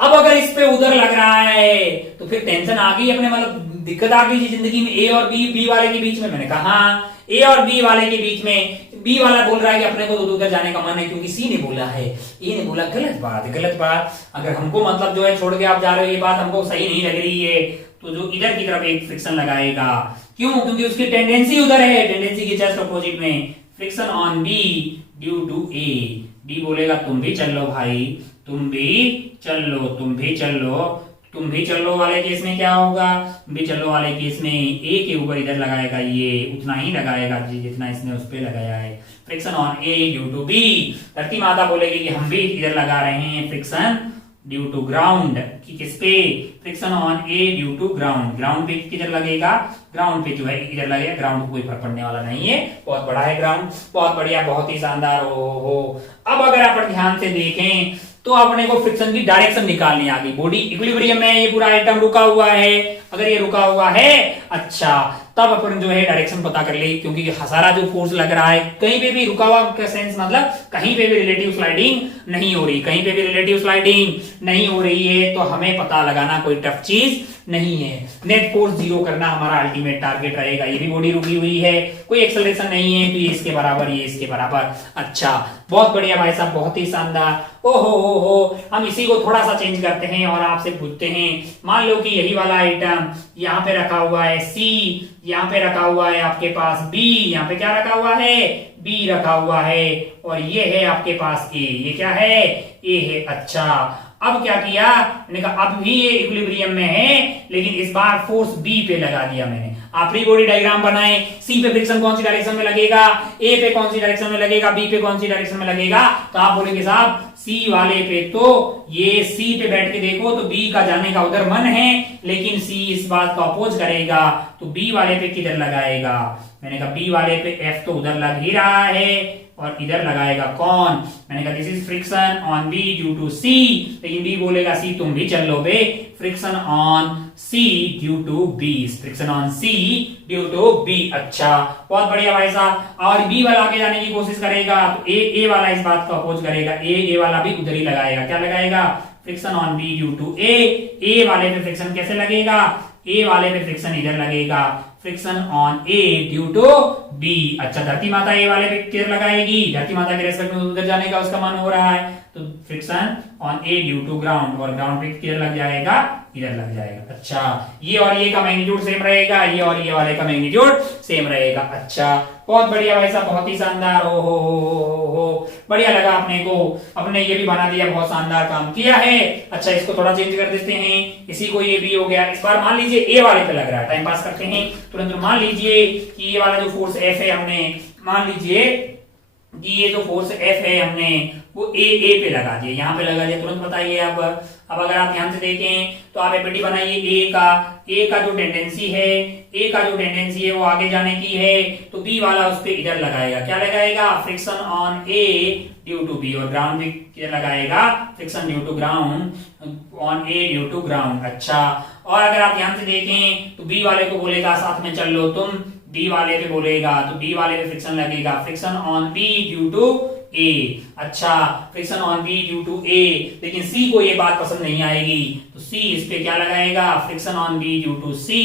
अब अगर इस पे उधर लग रहा है तो फिर टेंशन आ गई अपने, मतलब दिक्कत आ गई जिंदगी में, ए और बी वाले के बीच में। मैंने कहा हाँ, ए और बी वाले के बीच में, बी वाला बोल रहा है कि अपने को तो उधर जाने का मन है क्योंकि सी ने बोला है, ए ने बोला गलत बात। अगर हमको मतलब जो है छोड़ के आप जा रहे हो, ये बात हमको सही नहीं लग रही है, तो जो इधर की तरफ एक फ्रिक्शन लगाएगा, क्यों, क्योंकि उसकी टेंडेंसी उधर है, टेंडेंसी के जस्ट अपोजिट में, friction on B due to A. B बोलेगा तुम भी चल लो भाई, तुम भी चल लो वाले केस में क्या होगा, तुम भी चलो वाले केस में ए के ऊपर इधर लगाएगा, ये उतना ही लगाएगा जितना इसने उस पे लगाया है, friction on A due to b. धरती माता बोलेगी कि हम भी इधर लगा रहे हैं फ्रिक्शन ड्यू टू ग्राउंड, कि किस पे, friction on A due to ground. Ground पे किधर लगेगा, ग्राउंड पे जो है इधर लगेगा, ग्राउंड को कोई फर्क पड़ने वाला नहीं है, बहुत बड़ा है ग्राउंड, बहुत बढ़िया, बहुत ही शानदार। हो अब अगर आप ध्यान से देखें तो अपने को फ्रिक्शन की डायरेक्शन निकालनी आ गई। बॉडी इक्विलिब्रियम में, ये पूरा आइटम रुका हुआ है, अगर ये रुका हुआ है, अच्छा, तब अपन जो है डायरेक्शन पता कर ले, क्योंकि सारा जो फोर्स लग रहा है कहीं पे भी रुका हुआ का सेंस मतलब कहीं पे भी रिलेटिव स्लाइडिंग नहीं हो रही, है, तो हमें पता लगाना कोई टफ चीज नहीं है। नेट फोर्स 0 करना हमारा अल्टीमेट टारगेट रहेगा। ये भी बॉडी रुकी हुई है, कोई एक्सेलरेशन नहीं है, तो ये इसके बराबर, ये इसके बराबर। अच्छा, बहुत बढ़िया भाई साहब, बहुत ही शानदार। ओहो, हम इसी को थोड़ा सा चेंज करते हैं और आपसे पूछते हैं, मान लो कि यही वाला आइटम यहाँ पे रखा हुआ है सी, यहाँ पे रखा हुआ है आपके पास बी, यहाँ पे क्या रखा हुआ है, बी रखा हुआ है, और ये है आपके पास ए, ये क्या है, ए है। अच्छा, अब क्या किया, मैंने कहा अब भी ये इक्विलिब्रियम में है, लेकिन इस बार फोर्स बी पे लगा दिया मैंने। आप फ्री बॉडी डायग्राम बनाए, सी पे फ्रिक्शन कौन सी डायरेक्शन में लगेगा, ए पे कौन सी डायरेक्शन में लगेगा, बी पे कौन सी डायरेक्शन में लगेगा, तो आप बोलेंगे साहब सी वाले पे तो ये सी पे बैठ के देखो तो बी का जाने का उधर मन है, लेकिन सी इस बात का अपोज करेगा, तो बी वाले पे किधर लगाएगा। मैंने कहा बी वाले पे एफ तो उधर लग ही रहा है, और इधर लगाएगा कौन, मैंने कहा this is friction on B due to C, लेकिन बी बोलेगा सी तुम भी चल लो बे, friction on C due to B, friction on C due to B. अच्छा, बहुत बढ़िया भाई साहब। और बी वाला आगे जाने की कोशिश करेगा तो ए वाला इस बात को अपोज करेगा, ए वाला भी उधर ही लगाएगा, क्या लगाएगा, friction on B due to A वाले पे फ्रिक्शन कैसे लगेगा, ए वाले पे फ्रिक्शन इधर लगेगा, friction on A due to B. अच्छा, धरती माता ए वाले पे किधर लगाएगी, धरती माता के रेस्पेक्ट में उधर जाने का उसका मन हो रहा है, तो friction on A due to ground, और ग्राउंड पे किधर लग जाएगा, इधर लग जाएगा। अच्छा, ये और ये का मैग्नीट्यूड सेम रहेगा, ये और ये वाले का मैग्नीट्यूड सेम रहेगा। अच्छा, बहुत बढ़िया भाई साहब, बहुत ही शानदार। हो बढ़िया लगा अपने को, अपने ये भी बना दिया, बहुत शानदार काम किया है। अच्छा, इसको थोड़ा चेंज कर देते हैं, इसी को ये भी हो गया। इस बार मान लीजिए ए वाले पे लग रहा है, टाइम पास करते हैं तुरंत। मान लीजिए कि ये वाला जो फोर्स एफ है, हमने मान लीजिए कि ये जो फोर्स एफ है हमने वो ए पे लगा दिया, यहाँ पे लगा दिया, तुरंत बताइए। अब अगर आप ध्यान से देखें तो आप एपीटी बनाइए ए का, ए का जो टेंडेंसी है, ए का जो टेंडेंसी है वो आगे जाने की है, तो बी वाला उस पे इधर लगाएगा, क्या लगाएगा, friction on A due to b, और ग्राउंड भी क्या लगाएगा, friction due to ground on A due to ground. अच्छा, और अगर आप ध्यान से देखें तो बी वाले को बोलेगा साथ में चल लो तुम, बी वाले पे बोलेगा तो बी वाले पे फ्रिक्शन लगेगा, friction on B due to A. अच्छा, friction on B due to A, लेकिन सी को ये बात पसंद नहीं आएगी, तो सी इस पे क्या लगाएगा, friction on B due to C,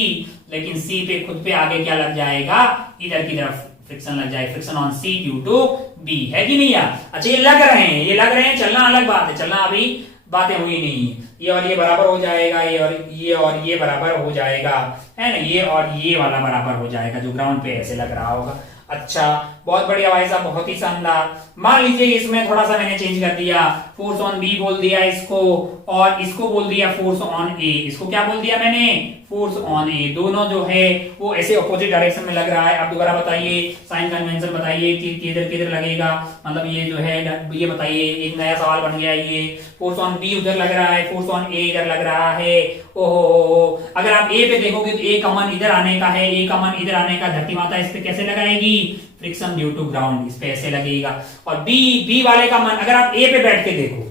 लेकिन सी पे खुद पे आगे क्या लग जाएगा, इधर की तरफ फ्रिक्शन लग जाए, friction on C due to B, है कि नहीं यार। अच्छा, ये लग रहे हैं, ये लग रहे हैं, चलना अलग बात है, चलना अभी बातें हुई नहीं है। ये और ये बराबर हो जाएगा, ये और ये बराबर हो जाएगा, है ना, ये और ये वाला बराबर हो जाएगा जो ग्राउंड पे ऐसे लग रहा होगा। अच्छा, बहुत बढ़िया भाई साहब, बहुत ही शानदार। मान लीजिए इसमें थोड़ा सा मैंने चेंज कर दिया, फोर्स ऑन बी बोल दिया इसको, और इसको बोल दिया फोर्स ऑन ए। इसको क्या बोल दिया मैंने, फोर्स ऑन ए। दोनों जो है वो ऐसे ऑपोजिट डायरेक्शन में लग रहा है। अब दोबारा बताइए, साइन कन्वेंशन बताइए कि किधर किधर लगेगा, मतलब ये जो है ये बताइए, एक नया सवाल बन गया। ये फोर्स ऑन बी उधर लग रहा है, फोर्स ऑन ए इधर लग रहा है। ओहो, अगर आप ए पे देखोगे तो ए का मन इधर आने का है, ए का मन इधर आने का, धरती माता इस पे कैसे लगाएगी, फ्रिक्शन ड्यू टू ग्राउंड, इस पे ऐसे लगेगा। और बी वाले का मन, अगर आप ए पे बैठ के देखो,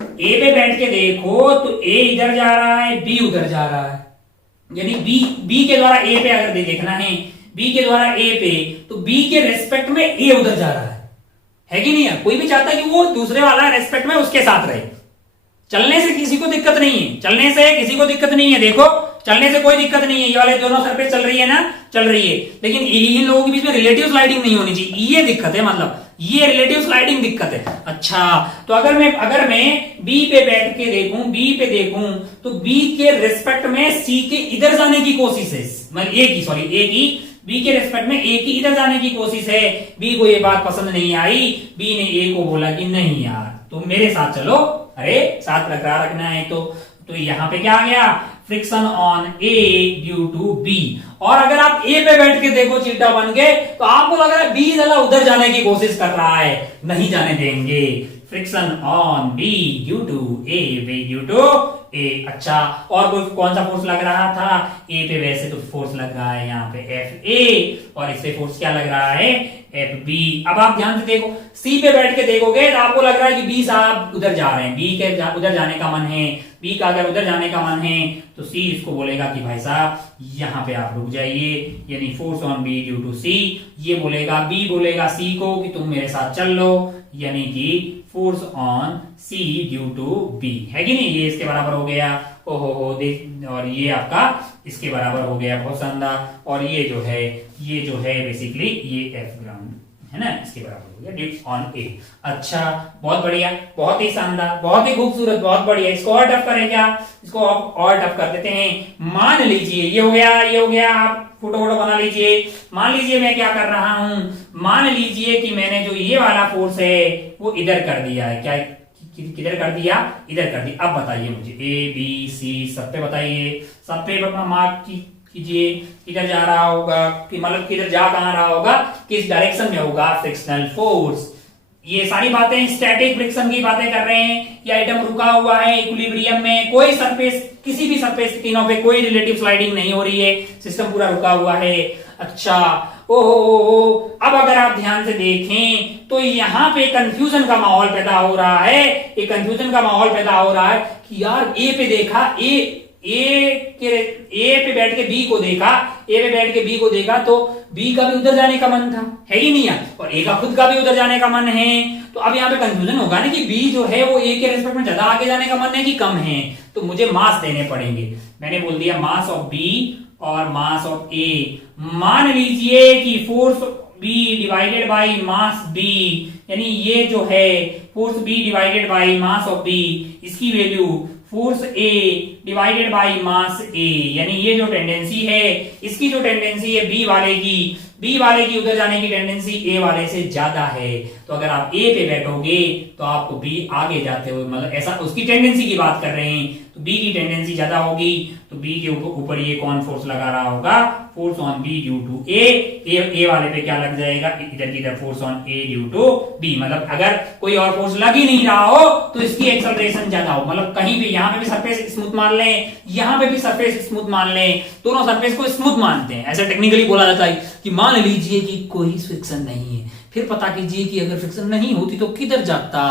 ए पे बैठ के देखो तो ए इधर जा रहा है, बी उधर जा रहा है, यानी बी के द्वारा ए पे अगर देखना है, बी के द्वारा ए पे, तो बी के रेस्पेक्ट में ए उधर जा रहा है कि नहीं है। कोई भी चाहता है कि वो दूसरे वाला रेस्पेक्ट में उसके साथ रहे। चलने से किसी को दिक्कत नहीं है, चलने से किसी को दिक्कत नहीं है, देखो चलने से कोई दिक्कत नहीं है, ये वाले दोनों सरफेस चल रही है ना, चल रही है, लेकिन इन लोगों के बीच में रिलेटिव स्लाइडिंग नहीं होनी चाहिए, ये दिक्कत है, मतलब ये रिलेटिव स्लाइडिंग दिक्कत है। अच्छा, तो अगर मैं बी पे बैठ के देखूं, बी पे देखूं, तो बी के रिस्पेक्ट में सी के इधर जाने की कोशिश है, मतलब ए की बी के रिस्पेक्ट में ए की इधर जाने की कोशिश है। बी को ये बात पसंद नहीं आई, बी ने ए को बोला कि नहीं यार तुम मेरे साथ चलो, अरे साथ रखा रखना है तो यहां पे क्या आ गया, friction on A due to b. और अगर आप ए पे बैठ के देखो चीटा बन के, तो आपको लग रहा है बी जरा उधर जाने की कोशिश कर रहा है, नहीं जाने देंगे, friction on B due to A, B due to A. अच्छा, और कोई कौन सा फोर्स लग रहा था, ए पे वैसे तो फोर्स लग रहा है यहाँ पे एफ ए, और इस पे फोर्स क्या लग रहा है, एफ बी। अब आप ध्यान से देखो, सी पे बैठ के देखोगे तो आपको लग रहा है कि बी साहब उधर जा रहे हैं, बी के उधर जाने का मन है, बी का अगर उधर जाने का मन है तो सी इसको बोलेगा कि भाई साहब यहाँ पे आप रुक जाइए, यानी force on B due to C. ये बोलेगा, बी बोलेगा सी को कि तुम मेरे साथ चल लो, यानी कि force on C due to B, है कि नहीं, ये इसके बराबर हो गया। ओहो देख, और ये आपका इसके बराबर हो गया, बहुत शानदार। और ये जो है बेसिकली ये एफ ग्राउंड है ना, इसके बराबर हो गया डिप ऑन ए। अच्छा, बहुत बढ़िया, बहुत ही शानदार, बहुत ही खूबसूरत, बहुत बढ़िया। इसको और टफ करें क्या, इसको और टफ कर देते हैं। मान लीजिए ये हो गया, आप फोटो बना लीजिए। मान लीजिए मैं क्या कर रहा हूं, मान लीजिए कि मैंने जो ये वाला फोर्स है वो इधर कर दिया है, क्या किधर कर दिया, इधर कर दिया। अब बताइए मुझे ए बी सी सब पे बताइए, सब पे मार्क कीजिए, किधर जा रहा होगा, कि मतलब किधर जा कहां रहा होगा, किस डायरेक्शन में होगा फ्रिक्शनल फोर्स। ये सारी बातें स्टैटिक फ्रिक्शन की बातें कर रहे हैं। ये आइटम रुका हुआ है इक्विलिब्रियम में, कोई सरफेस, किसी भी सरफेस तीनों पे कोई रिलेटिव स्लाइडिंग नहीं हो रही है, सिस्टम पूरा रुका हुआ है। अच्छा, ओहो, अब अगर आप ध्यान से देखें तो यहाँ पे कंफ्यूजन का माहौल पैदा हो रहा है, एक कंफ्यूजन का माहौल पैदा हो रहा है कि यार ए पे देखा, ए पे बैठ के बी को देखा, ए पे बैठ के बी को देखा तो बी का भी उधर जाने का मन था, है ही नहीं है, और ए का खुद का भी उधर जाने का मन है। तो अब यहाँ पे कंफ्यूजन होगा ना कि बी जो है वो ए के रेस्पेक्ट में ज्यादा आगे जाने का मन है कि कम है, तो मुझे मास देने पड़ेंगे। मैंने बोल दिया मास ऑफ बी और मास ऑफ ए। मान लीजिए कि force B divided by mass B, यानी ये जो है force B divided by mass of B, इसकी value force A divided by mass A, यानी ये जो टेंडेंसी है, इसकी जो टेंडेंसी है बी वाले की उधर जाने की टेंडेंसी ए वाले से ज्यादा है। तो अगर आप ए पे बैठोगे तो आपको बी आगे जाते हुए, मतलब ऐसा उसकी टेंडेंसी की बात कर रहे हैं, तो तो बी की टेंडेंसी ज्यादा होगी, तो बी के ऊपर ये कौन फोर्स लगा रहा होगा, force on B due to A वाले पे क्या लग जाएगा, इधर की तरफ force on A due to B. मतलब अगर कोई और फोर्स लग ही नहीं रहा हो तो इसकी एक्सेलरेशन ज्यादा हो। मतलब कहीं भी यहाँ पे भी सरफेस स्मूथ मान लें, यहाँ पे भी सरफेस स्मूथ मान लें, दोनों सरफेस को स्मूथ मानते हैं। ऐसा टेक्निकली बोला जाता है कि मान लीजिए कि कोई फ्रिक्शन नहीं है, फिर पता कीजिए कि अगर फ्रिक्शन नहीं होती तो किधर जाता।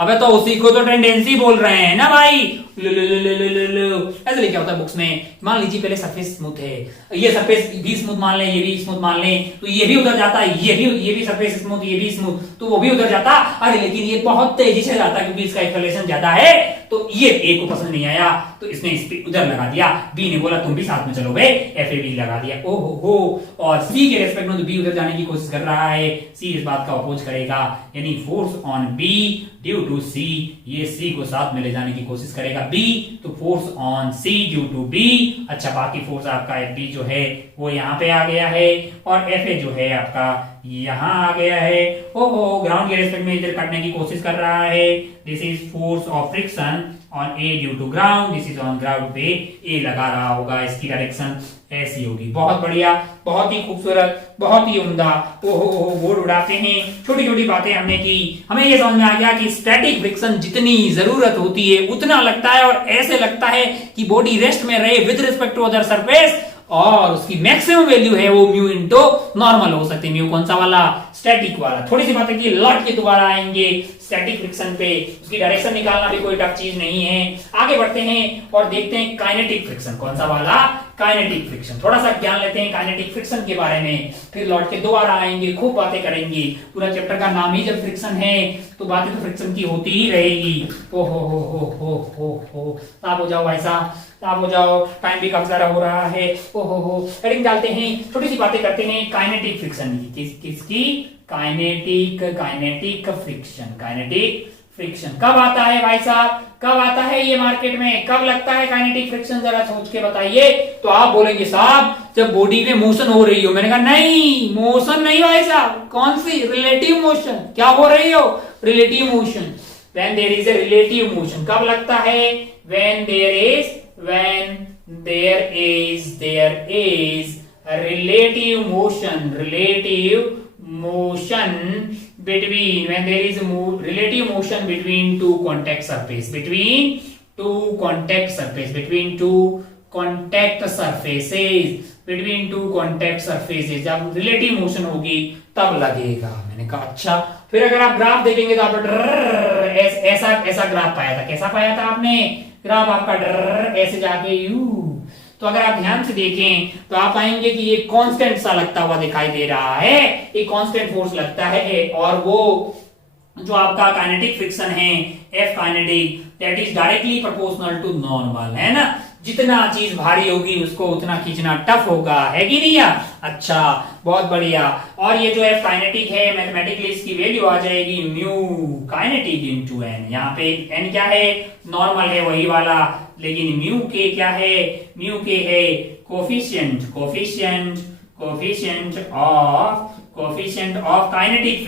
अबे तो उसी को तो टेंडेंसी बोल रहे हैं ना भाई। ऐसे लिखा होता है बुक्स में। मान लीजिए पहले सरफेस स्मूथ है, ये सरफेस भी स्मूथ मान लें, ये भी स्मूथ मान लें, तो ये भी उधर जाता है, ये भी सरफेस स्मूथ, ये भी स्मूथ, तो वो भी उधर जाता। अरे लेकिन ये बहुत तेजी से जाता क्योंकि इसका एक्सेलरेशन ज्यादा है, तो ये ए को पसंद नहीं आया तो इसने इस पे उधर लगा दिया। बी ने बोला तुम भी साथ में चलो बे, एफ ए बी लगा दिया। ओ हो। और सी के रेस्पेक्ट में तो बी उधर जाने की कोशिश कर रहा है, सी इस बात का अपोज करेगा, यानी force on B due to C, ये सी को साथ में ले जाने की कोशिश करेगा बी, तो force on C due to B. अच्छा, बाकी फोर्स आपका एफ बी जो है वो यहाँ पे आ गया है, और एफ ए जो है आपका यहां आ गया है। ओहो, ग्राउंड के रेस्पेक्ट में इधर काटने की कोशिश कर रहा है। This is force of friction on A due to ground, this is on ground पे ए लगा रहा होगा, इसकी डायरेक्शन ऐसी होगी। बहुत बढ़िया, बहुत ही खूबसूरत, बहुत ही उम्दा। ओहो, बोर्ड उड़ाते हैं। छोटी छोटी बातें हमने की, हमें ये समझ में आ गया कि स्टैटिक फ्रिक्शन जितनी जरूरत होती है उतना लगता है, और ऐसे लगता है कि बॉडी रेस्ट में रहे with respect to other surface, और उसकी मैक्सिमम वैल्यू है वो म्यू इनटू नॉर्मल हो सकती है। म्यू कौन सा वाला, स्टैटिक वाला। थोड़ी सी बातें की, लौट के दोबारा आएंगे स्टैटिक फ्रिक्शन पे। उसकी डायरेक्शन निकालना भी कोई टफ चीज नहीं है। आगे बढ़ते हैं और देखते हैं काइनेटिक फ्रिक्शन। कौन सा वाला, काइनेटिक फ्रिक्शन। थोड़ा सा ज्ञान लेते हैं काइनेटिक फ्रिक्शन के बारे में, फिर लौट के दोबारा आएंगे, खूब बातें करेंगे। पूरा चैप्टर का नाम ही जब फ्रिक्शन है तो बातें तो फ्रिक्शन की होती ही रहेगी। ओ हो, साफ हो जाओ भाई साहब, साफ हो जाओ, टाइम भी काफी सारा हो रहा है। ओ हो, हेडिंग डालते हैं, छोटी सी बातें करते हैं काइनेटिक फ्रिक्शन की। किसकी, काइनेटिक फ्रिक्शन। काइनेटिक फ्रिक्शन कब आता है भाई साहब, कब आता है ये मार्केट में, कब लगता है काइनेटिक फ्रिक्शन, जरा सोच के बताइए। तो आप बोलेंगे साहब जब बॉडी में मोशन हो रही हो। मैंने कहा नहीं, मोशन नहीं भाई साहब, कौन सी, रिलेटिव मोशन। क्या हो रही हो, relative motion. When there is a relative motion, कब लगता है, when there is relative motion between, when there is relative motion between two contact surfaces, जब रिलेटिव मोशन होगी तब लगेगा। मैंने कहा अच्छा। फिर अगर आप ग्राफ देखेंगे तो आप ऐसा ग्राफ पाया था। कैसा पाया था आपने, ग्राफ आपका ऐसे जाके यू। तो अगर आप ध्यान से देखें तो आप पाएंगे कि ये कांस्टेंट सा लगता हुआ दिखाई दे रहा है, एक कांस्टेंट फोर्स लगता है, और वो जो आपका काइनेटिक फ्रिक्शन है f kinetic, that is directly proportional to normal, है ना। जितना चीज भारी होगी उसको उतना खींचना टफ होगा, है कि नहीं यार। अच्छा, बहुत बढ़िया। और ये जो एफ काइनेटिक है, मैथमेटिकली इसकी वैल्यू आ जाएगी म्यू काइनेटिक इनटू एन। यहाँ पे एन क्या है, नॉर्मल है वही वाला, लेकिन म्यू के क्या है, म्यू के है कोफिशिएंट ऑफ काइनेटिक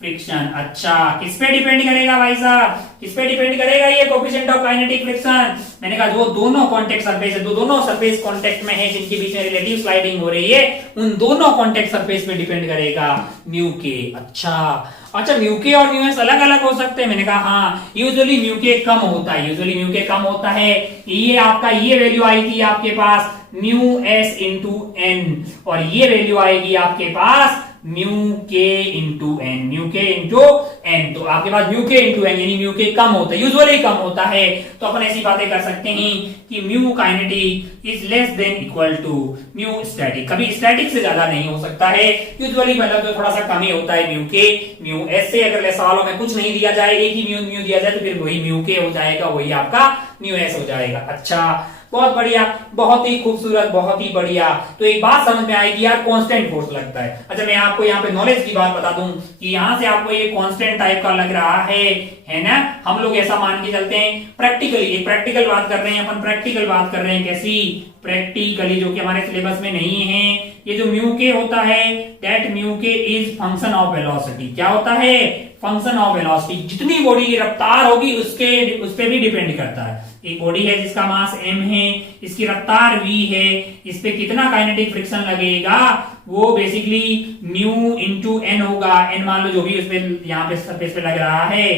फ्रिक्शन। अच्छा, किस पे डिपेंड करेगा भाई साहब, किस पे डिपेंड करेगा ये कोफिशिएंट ऑफ काइनेटिक फ्रिक्शन। मैंने कहा जो दोनों कांटेक्ट सरफेस है, दोनों सरफेस कांटेक्ट में है, जिनके बीच में रिलेटिव स्लाइडिंग हो रही है, उन दोनों कांटेक्ट सरफेस पे डिपेंड करेगा म्यू के। अच्छा, म्यू के और म्यू एस अलग अलग हो सकते हैं। मैंने कहा हाँ, यूजुअली म्यू के कम होता है, ये आपका ये वैल्यू आई थी आपके पास म्यू एस इंटू एन, और ये वैल्यू आएगी आपके पास म्यू के इंटू एन, तो आपके पास म्यू के इंटू एन, यानी म्यू के कम होता है, यूजुअली कम होता है। तो अपन ऐसी बातें कर सकते हैं कि mu kinetic is less than equal to mu static. कभी स्टैटिक से ज्यादा नहीं हो सकता है, यूजुअली मतलब तो थोड़ा सा कम ही होता है म्यू के। म्यू एस से अगर सवालों में कुछ नहीं दिया जाए, एक ही म्यू दिया जाए, तो फिर वही म्यू के हो जाएगा, वही आपका म्यू एस हो जाएगा। अच्छा, बहुत बढ़िया, बहुत ही खूबसूरत, बहुत ही बढ़िया। तो एक बात समझ में आएगी यार, कांस्टेंट फोर्स लगता है। अच्छा, मैं आपको यहाँ पे नॉलेज की बात बता दूं कि यहाँ से आपको ये कांस्टेंट टाइप का लग रहा है ना। हम लोग ऐसा मान के चलते हैं प्रैक्टिकली, एक प्रैक्टिकल बात कर रहे हैं अपन, प्रैक्टिकल बात कर रहे हैं कैसी, प्रैक्टिकली, जो कि हमारे सिलेबस में नहीं है। ये जो म्यू के होता है, दैट म्यू के इज फंक्शन ऑफ वेलोसिटी। क्या होता है? Function of velocity. जितनी बॉडी की रफ्तार होगी उस पे भी डिपेंड करता है। एक बॉडी है जिसका मास m है, इसकी रफ्तार v है, इस पे कितना काइनेटिक फ्रिक्शन लगेगा, वो बेसिकली म्यू इंटू n होगा। n मान लो जो भी उस पे यहाँ पे सरफेस पे लग रहा है,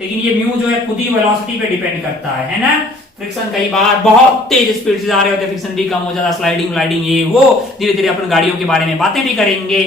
लेकिन ये म्यू जो है खुद ही वेलोसिटी पे डिपेंड करता है ना। फ्रिक्शन कई बार बहुत तेज स्पीड से जा रहे होते हैं, फ्रिक्शन भी कम हो जाता है, स्लाइडिंग व्लाइडिंग ये वो, धीरे धीरे अपन गाड़ियों के बारे में बातें भी करेंगे।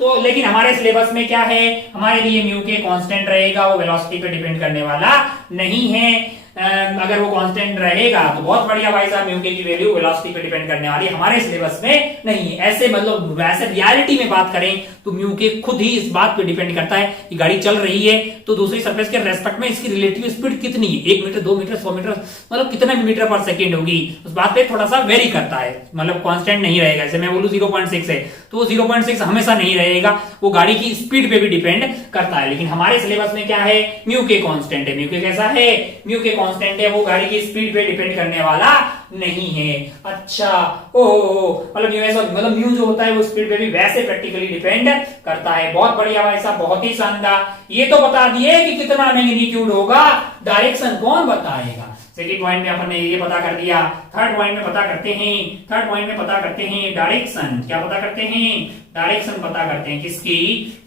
तो लेकिन हमारे सिलेबस में क्या है, हमारे लिए म्यू के कांस्टेंट रहेगा, वो वेलोसिटी पे डिपेंड करने वाला नहीं है। अगर वो कांस्टेंट रहेगा तो बहुत बढ़िया भाई साहब, म्यू के की वैल्यू वेलोसिटी पे डिपेंड करने वाली हमारे सिलेबस में नहीं है। ऐसे मतलब वैसे रियलिटी में बात करें तो म्यू के खुद ही इस बात पे डिपेंड करता है कि गाड़ी चल रही है तो दूसरी सरफेस के रेस्पेक्ट में इसकी रिलेटिव स्पीड कितनी है, 1 मीटर 2 मीटर 100 मीटर, मतलब कितना भी मीटर पर सेकेंड होगी, उस बात पे थोड़ा सा वेरी करता है, मतलब कांस्टेंट नहीं रहेगा। जैसे मैं बोलूं 0.6 है तो 0.6 हमेशा नहीं रहेगा, वो गाड़ी की स्पीड पे भी डिपेंड करता है। लेकिन हमारे सिलेबस में क्या है, म्यू के कांस्टेंट है। म्यू के कैसा है, म्यू के कांस्टेंट है, वो गाड़ी की स्पीड पे डिपेंड करने वाला नहीं है। अच्छा, मतलब मतलब म्यू जो होता है वो स्पीड पे भी वैसे प्रैक्टिकली डिपेंड करता है। बहुत बढ़िया भाई साहब, बहुत ही शानदार। ये तो बता दिए कि कितना मैग्नीट्यूड होगा, डायरेक्शन कौन बताएगा। सेकंड पॉइंट में अपन ने ये पता कर दिया। थर्ड पॉइंट में पता करते हैं डायरेक्शन। क्या पता करते हैं? डायरेक्शन पता करते हैं। किसकी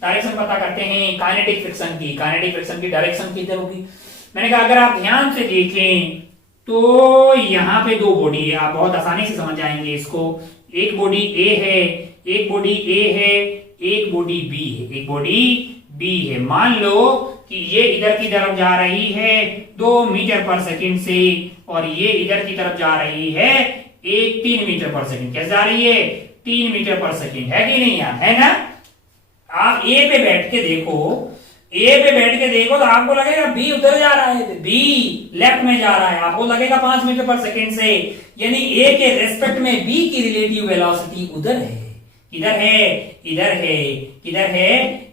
डायरेक्शन पता करते हैं? काइनेटिक फ्रिक्शन की। काइनेटिक फ्रिक्शन की डायरेक्शन किधर होगी? मैंने कहा अगर आप ध्यान से देखें तो यहाँ पे दो बॉडी है, आप बहुत आसानी से समझ जाएंगे इसको। एक बॉडी ए है, एक बॉडी बी है। मान लो कि ये इधर की तरफ जा रही है 2 मीटर पर सेकंड से, और ये इधर की तरफ जा रही है 3 मीटर पर सेकंड। कैसे जा रही है? 3 मीटर पर सेकंड। है कि नहीं यार, है ना? आप ए पे बैठ के देखो तो आपको लगेगा बी उधर जा रहा है, बी लेफ्ट में जा रहा है, आपको लगेगा 5 मीटर पर सेकंड से, यानी ए के रेस्पेक्ट में बी की रिलेटिव वेलोसिटी उधर है। किधर है?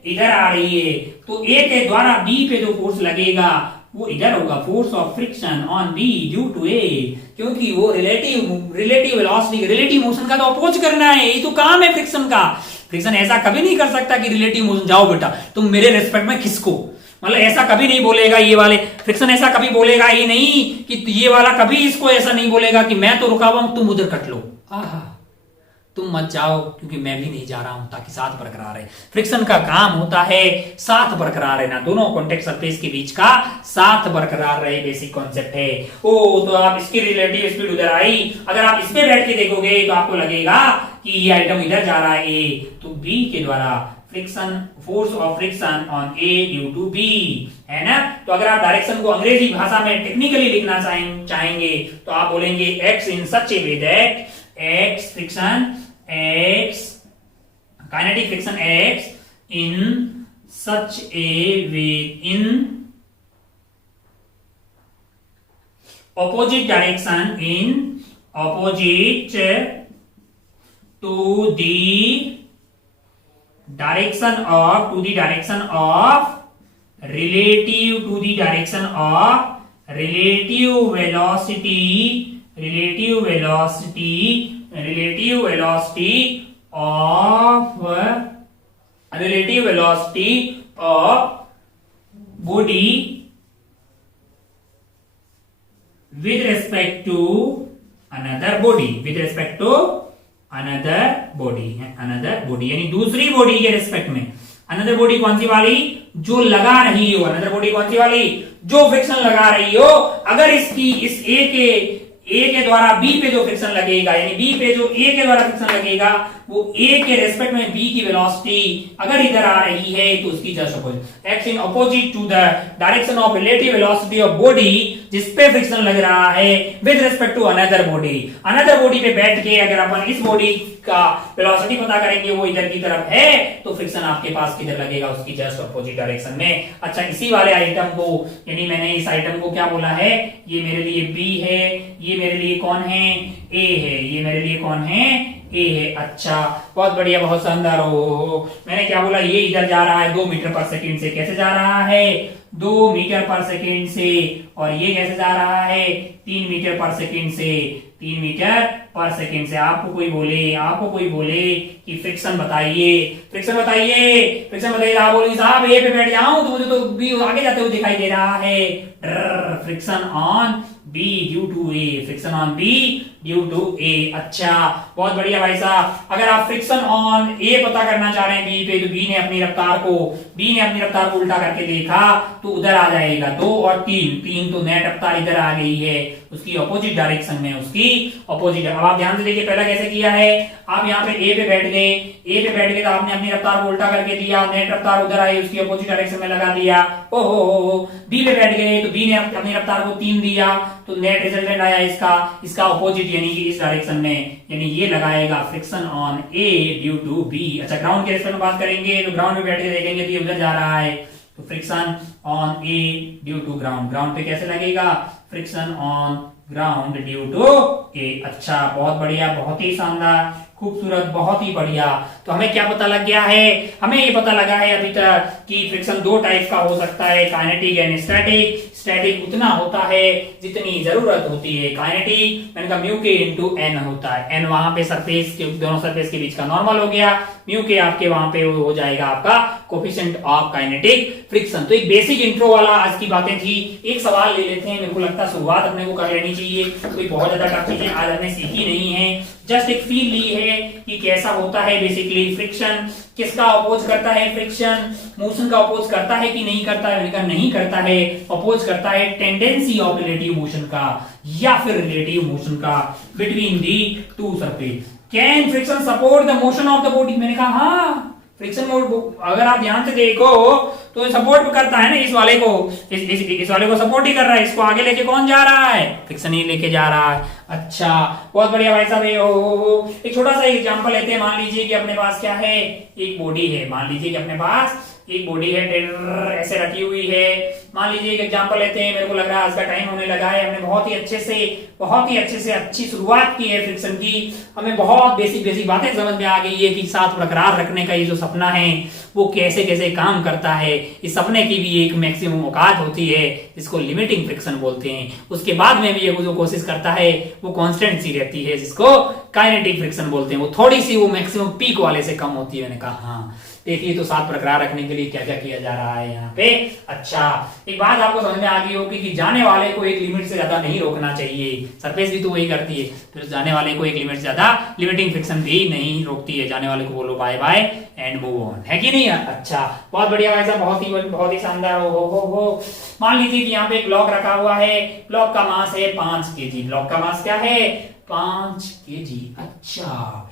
इधर आ रही है। तो ए के द्वारा बी पे जो फोर्स लगेगा वो इधर होगा, force of friction on B due to A, क्योंकि वो रिलेटिव वेलोसिटी, रिलेटिव मोशन का तो अपोज करना है, ये तो काम है फ्रिक्शन का। फ्रिक्शन ऐसा कभी नहीं कर सकता कि रिलेटिव मोशन, जाओ बेटा तुम मेरे रेस्पेक्ट में खिसको, मतलब ऐसा कभी नहीं बोलेगा। ये वाले फ्रिक्शन ऐसा कभी बोलेगा ये नहीं कि ये वाला कभी इसको ऐसा नहीं बोलेगा कि मैं तो रुका हुआ हूं तुम उधर कट लो, तुम मत जाओ क्योंकि मैं भी नहीं जा रहा हूं, ताकि साथ बरकरार रहे। फ्रिक्शन का काम होता है साथ बरकरार रहना, दोनों कॉन्टेक्ट सरफेस के बीच का साथ बरकरार रहे, बेसिक कॉन्सेप्ट है। तो आप इसकी रिलेटिव स्पीड उधर आई, अगर आप इस पे बैठ के देखोगे तो आपको लगेगा कि ये आइटम इधर जा रहा है ए, तो बी के द्वारा friction, force of friction on A due to B, है ना। तो अगर आप डायरेक्शन को अंग्रेजी भाषा में टेक्निकली लिखना चाहेंगे तो आप बोलेंगे x in such A way that x friction, x kinetic friction x in such A way, in opposite direction, in opposite to the direction of relative to the direction of relative velocity of body with respect to another body, यानी दूसरी body के respect में। Another body कौन सी वाली? जो लगा रही हो। अनदर बॉडी कौन सी वाली? जो फ्रिक्शन लगा रही हो। अगर इसकी इस ए के द्वारा बी पे जो फ्रिक्शन लगेगा, यानी बी पे जो ए के द्वारा फ्रिक्शन लगेगा, वो ए के रेस्पेक्ट में बी की वेलोसिटी अगर इधर आ रही है तो उसकी just opposite, act in opposite to the direction of relative velocity of body जिस पे फ्रिक्शन लग रहा है with respect to another body. Another body पे बैठ के अगर अपन इस बॉडी का वेलोसिटी पता करेंगे, वो इधर की तरफ है, तो फ्रिक्शन आपके पास किधर लगेगा? उसकी जस्ट अपोजिट डायरेक्शन में। अच्छा, इसी वाले आइटम को, यानी मैंने इस आइटम को क्या बोला है? ये मेरे लिए बी है, ये मेरे लिए कौन है? ए है। ये मेरे लिए कौन है? ए है। अच्छा, बहुत बढ़िया, बहुत शानदार। हो मैंने क्या बोला? ये इधर जा रहा है 2 मीटर पर सेकंड से। कैसे जा रहा है? 2 मीटर पर सेकंड से। और ये कैसे जा रहा है? 3 मीटर पर सेकंड से। 3 मीटर पर सेकेंड से आपको कोई बोले कि फ्रिक्शन बताइए, आप बोलोगे साहब ए पे बैठ जाऊं तो मुझे तो बी आगे जाते हुए दिखाई दे रहा है। Friction on B due to A, friction on B due to A. अच्छा, बहुत बढ़िया भाई साहब। अगर आप फ्रिक्शन ऑन ए पता करना चाह रहे हैं बी पे, तो बी ने अपनी रफ्तार को उल्टा करके देखा तो उधर आ जाएगा 2 और 3 तो नेट रफ्तार इधर आ गई है, उसकी अपोजिट डायरेक्शन में, उसकी अपोजिट। अब आप ध्यान से देखिए पहला कैसे किया है। आप यहाँ पे ए पे बैठ गए तो आपने अपनी रफ्तार को उल्टा करके दिया, नेट रफ्तार उधर आई, उसकी अपोजिट डायरेक्शन में लगा दिया। ओहो, बी पे बैठ गए तो बी ने अपनी रफ्तार को 3 दिया, तो नेट रिजल्टेंट आया इसका अपोजिट यानी कि इस डायरेक्शन में, यानी ये लगाएगा friction on A due to B. अच्छा, ग्राउंड के रिस्पेक्ट में बात करेंगे तो ग्राउंड पे बैठ के देखेंगे तो ये उधर जा रहा है, तो friction on A due to ground पे कैसे लगेगा, friction on ground due to A. अच्छा, बहुत बढ़िया, बहुत ही शानदार, खूबसूरत, बहुत ही बढ़िया। तो हमें क्या पता लग गया है, हमें ये पता लगा है अभी तक कि फ्रिक्शन 2 टाइप का हो सकता है, काइनेटिक एंड स्टैटिक। स्टैटिक उतना होता है जितनी जरूरत होती है, काइनेटिक मैंने कहा म्यू के इंटू एन होता है। एन वहां पे सरफेस के दोनों सरफेस के बीच का नॉर्मल हो गया, म्यू के आपके वहां पे हो जाएगा आपका कोफिशिएंट ऑफ काइनेटिक फ्रिक्शन। तो एक बेसिक इंट्रो वाला आज की बातें थी। एक सवाल ले लेते हैं, मेरे को लगता है शुरुआत अपने को कर लेनी चाहिए, कोई बहुत ज्यादा टफ चीजें आज हमने सीखी नहीं है, जस्ट एक फील ली है कि कैसा होता है बेसिकली फ्रिक्शन, किसका अपोज करता है फ्रिक्शन, मोशन का अपोज करता है कि नहीं करता है, नहीं करता है, अपोज करता है टेंडेंसी ऑफ रिलेटिव मोशन का या फिर रिलेटिव मोशन का between the two surface. Can friction support the motion of the body? मैंने कहा हाँ, फ्रिक्शन अगर आप ध्यान से देखो तो सपोर्ट करता है ना इस वाले को, इस वाले को सपोर्ट ही कर रहा है, इसको आगे लेके कौन जा रहा है, फ्रिक्शन ही लेके जा रहा है। अच्छा, बहुत बढ़िया भाई साहब। एक छोटा सा एग्जांपल लेते हैं। मान लीजिए कि अपने पास क्या है, एक बॉडी है, मान लीजिए कि अपने पास एक बॉडी है, ऐसे रखी हुई है। मान लीजिए एक एग्जांपल लेते हैं, मेरे को लग रहा है आज का टाइम होने लगा है, हमने बहुत ही अच्छे से अच्छी शुरुआत की है फ्रिक्शन की, हमें बहुत बेसिक बातें समझ में आ गई है कि साथ बरकरार रखने का ये जो सपना है वो कैसे कैसे काम करता है। इस सपने की भी एक मैक्सिमम औकात होती है, इसको लिमिटिंग फ्रिक्शन बोलते हैं। उसके बाद में भी ये जो कोशिश करता है वो कांस्टेंट सी रहती है, जिसको काइनेटिक फ्रिक्शन बोलते हैं। वो थोड़ी सी वो मैक्सिमम पीक वाले से कम होती है। मैंने कहा हाँ, देखिए तो साथ बरकरार रखने के लिए क्या क्या किया जा रहा है यहाँ पे। अच्छा, एक बात आपको समझ में आ गई होगी कि जाने वाले को एक लिमिट से ज्यादा नहीं रोकना चाहिए। सरफेस भी तो वही करती है, फिर जाने वाले को एक लिमिट से ज्यादा लिमिटिंग फ्रिक्शन भी नहीं रोकती है। जाने वाले को बोलो bye bye and move on, है कि नहीं। अच्छा, बहुत बढ़िया भाई साहब, बहुत ही शानदार। हो मान लीजिए कि यहाँ पे एक ब्लॉक रखा हुआ है, ब्लॉक का मास है 5 kg। ब्लॉक का मास क्या है, 5 kg। अच्छा,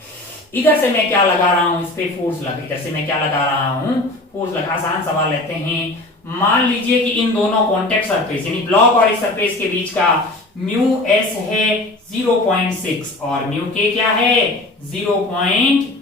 इधर से मैं क्या लगा रहा हूं, इस पे फोर्स लगा, इधर से मैं क्या लगा रहा हूं, फोर्स लगा। आसान सवाल लेते हैं। मान लीजिए कि इन दोनों कॉन्टेक्ट सरफेस यानी ब्लॉक और इस सरफेस के बीच का म्यू एस है 0.6 और म्यू के क्या है 0.5।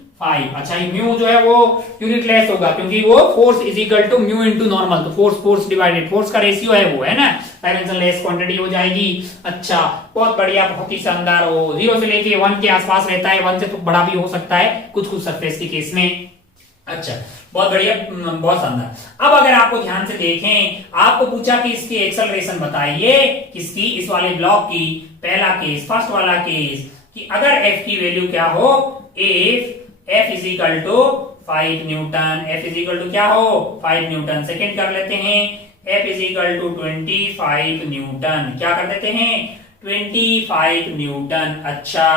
अच्छा, ये म्यू जो है वो यूनिटलेस होगा क्योंकि वो force is equal to mu into normal, तो फोर्स डिवाइडेड फोर्स का रेशियो है वो, है ना, डायमेंशनलेस क्वांटिटी हो जाएगी। अच्छा, बहुत बढ़िया, बहुत ही शानदार। हो 0 से लेके 1 के आसपास रहता है, 1 से तो बड़ा भी हो सकता है कुछ सरफेस के केस में। अच्छा, बहुत बढ़िया, बहुत शानदार। अब अगर आपको ध्यान से देखें, आपको पूछा कि इसकी एक्सेलरेशन बताइए, किसकी, इस वाले ब्लॉक की। पहला केस, फर्स्ट वाला केस, कि अगर f की वैल्यू क्या हो, f is equal to 5 newton, f is equal to क्या हो 5 न्यूटन। सेकेंड कर लेते हैं, f is equal to 25 newton, क्या कर देते हैं 25 न्यूटन। अच्छा,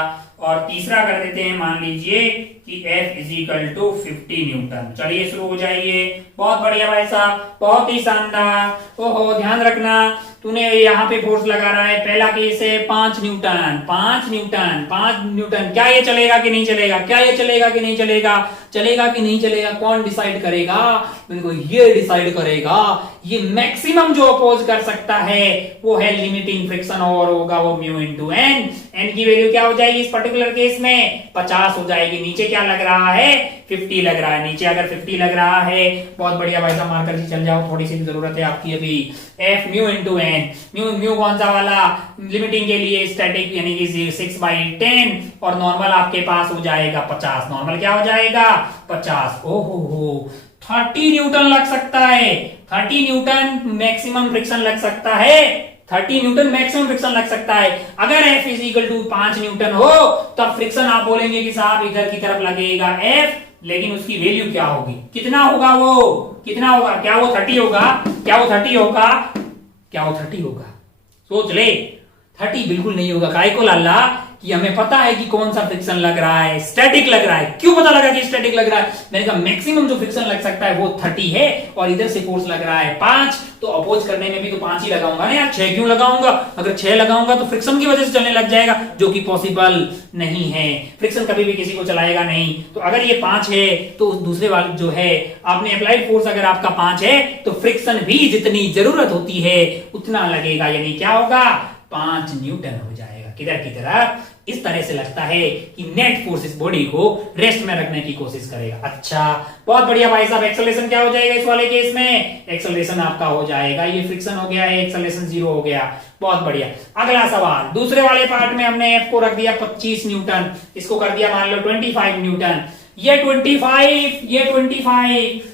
और तीसरा कर देते हैं, मान लीजिए कि F is equal to 50 newton. चलिए शुरू हो जाइए। बहुत बढ़िया भाई साहब, बहुत ही शानदार। ओहो, ध्यान रखना, तूने यहाँ पे फोर्स लगा रहा है, पहला केस है 5 न्यूटन, 5 न्यूटन, 5 न्यूटन। क्या ये चलेगा कि नहीं चलेगा, क्या ये चलेगा कि नहीं चलेगा, चलेगा कि नहीं चलेगा, कौन डिसाइड करेगा, बिल्कुल ये डिसाइड करेगा। ये मैक्सिमम जो अपोज कर सकता है वो है लिमिटिंग फ्रिक्शन, और होगा वो म्यू इनटू एन। एन की वैल्यू क्या हो जाएगी इस पर्टिकुलर केस में 50 हो जाएगी। नीचे क्या लग रहा है 50 लग रहा है, नीचे अगर 50 लग रहा है, बहुत बढ़िया भाई साहब, मार्कर जी चल जाओ, थोड़ी सी जरूरत है आपकी अभी। F mu into N, mu कौन सा वाला, लिमिटिंग के लिए स्टैटिक यानी कि 6/10, और नॉर्मल आपके पास हो जाएगा 50। नॉर्मल क्या हो जाएगा 50। ओहो, 30 न्यूटन लग सकता है, 30 न्यूटन मैक्सिमम फ्रिक्शन लग सकता है 30 न्यूटन मैक्सिमम फ्रिक्शन लग सकता है। अगर F is equal to 5 newton हो तब फ्रिक्शन आप बोलेंगे कि साहब इधर की तरफ लगेगा F, लेकिन उसकी वैल्यू क्या होगी, कितना होगा वो, कितना होगा, क्या वो 30 होगा, क्या वो 30 होगा, क्या वो 30 होगा, सोच ले। 30 बिल्कुल नहीं होगा। काहे को लाला कि हमें पता है कि कौन सा फ्रिक्शन लग रहा है, स्टैटिक लग रहा है। क्यों पता लगा कि स्टैटिक लग रहा है? मैंने कहा मैक्सिमम जो फ्रिक्शन लग सकता है वो 30 है और इधर से फोर्स लग रहा है 5, तो अपोज करने में भी तो 5 ही लगाऊंगा ना यार, 6 क्यों लगाऊंगा? अगर 6 लगाऊंगा तो फ्रिक्शन की वजह से चलने लग जाएगा, जो कि पॉसिबल नहीं है। फ्रिक्शन कभी भी किसी को चलाएगा नहीं। तो अगर ये 5 है तो दूसरे वाले जो है आपने अप्लाइड फोर्स अगर आपका 5 है तो फ्रिक्शन भी जितनी जरूरत होती है उतना लगेगा, यानी क्या होगा, 5 न्यूटन हो जाएगा। किधर की तरफ? इस तरह से लगता है कि नेट फोर्स इस बॉडी को रेस्ट में रखने की कोशिश करेगा। अच्छा, बहुत बढ़िया भाई साहब। एक्सेलरेशन क्या हो जाएगा इस वाले केस में? एक्सेलरेशन आपका हो जाएगा, ये फ्रिक्शन हो गया है, एक्सेलरेशन 0 हो गया। बहुत बढ़िया। अगला सवाल, दूसरे वाले पार्ट में हमने F को रख दिया 25 न्यूटन, इसको कर दिया मान लो 25 न्यूटन। ये 25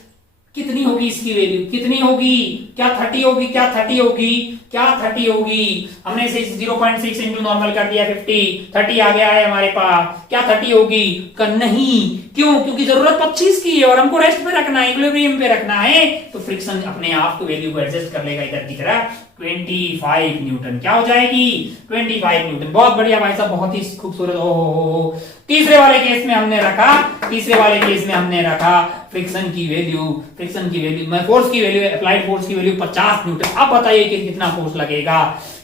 कितनी होगी इसकी वैल्यू, कितनी होगी? क्या 30 होगी? क्या 30 होगी? क्या 30 होगी? हमने इसे 0.6 इंटू नॉर्मल कर दिया 50, 30 आ गया है हमारे पास। क्या 30 होगी? नहीं। क्यों? क्योंकि जरूरत 25 की है और हमको रेस्ट पे रखना है, इक्विलिब्रियम पे रखना है, तो फ्रिक्शन अपने आप को वैल्यू को एडजस्ट कर लेगा इधर की तरफ। 25 न्यूटन क्या हो जाएगी? 25 न्यूटन। बहुत बढ़िया भाई साहब, बहुत ही खूबसूरत। हो तीसरे वाले केस में हमने रखा, फ्रिक्शन की वैल्यू मैं फोर्स की वैल्यू, अप्लाइड फोर्स की वैल्यू 50 न्यूटन। अब बताइए कि कितना फोर्स लगेगा?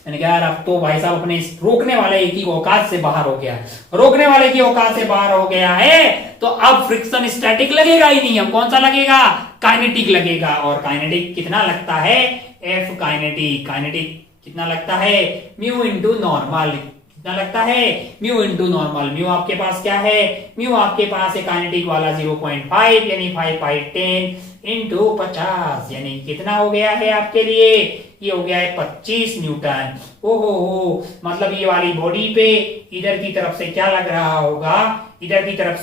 मैंने कहा यार अब तो भाई साहब अपने रोकने वाले की औकात से बाहर हो गया, रोकने वाले की औकात से बाहर हो गया है, तो अब फ्रिक्शन स्टैटिक लगेगा ही नहीं। अब कौन सा लगेगा? काइनेटिक लगेगा। और काइनेटिक कितना लगता है? F काइनेटिक कितना लगता है? Mu into normal. कितना लगता है? Mu into normal. म्यू आपके पास क्या है? म्यू आपके पास है काइनेटिक वाला 0.5, यानी 5/10 इंटू 50, यानी कितना हो गया है आपके लिए? ये हो गया है 25 न्यूटन। ओहो, मतलब ये वाली बॉडी पे इधर की तरफ से क्या लग रहा होगा? इधर की तरफ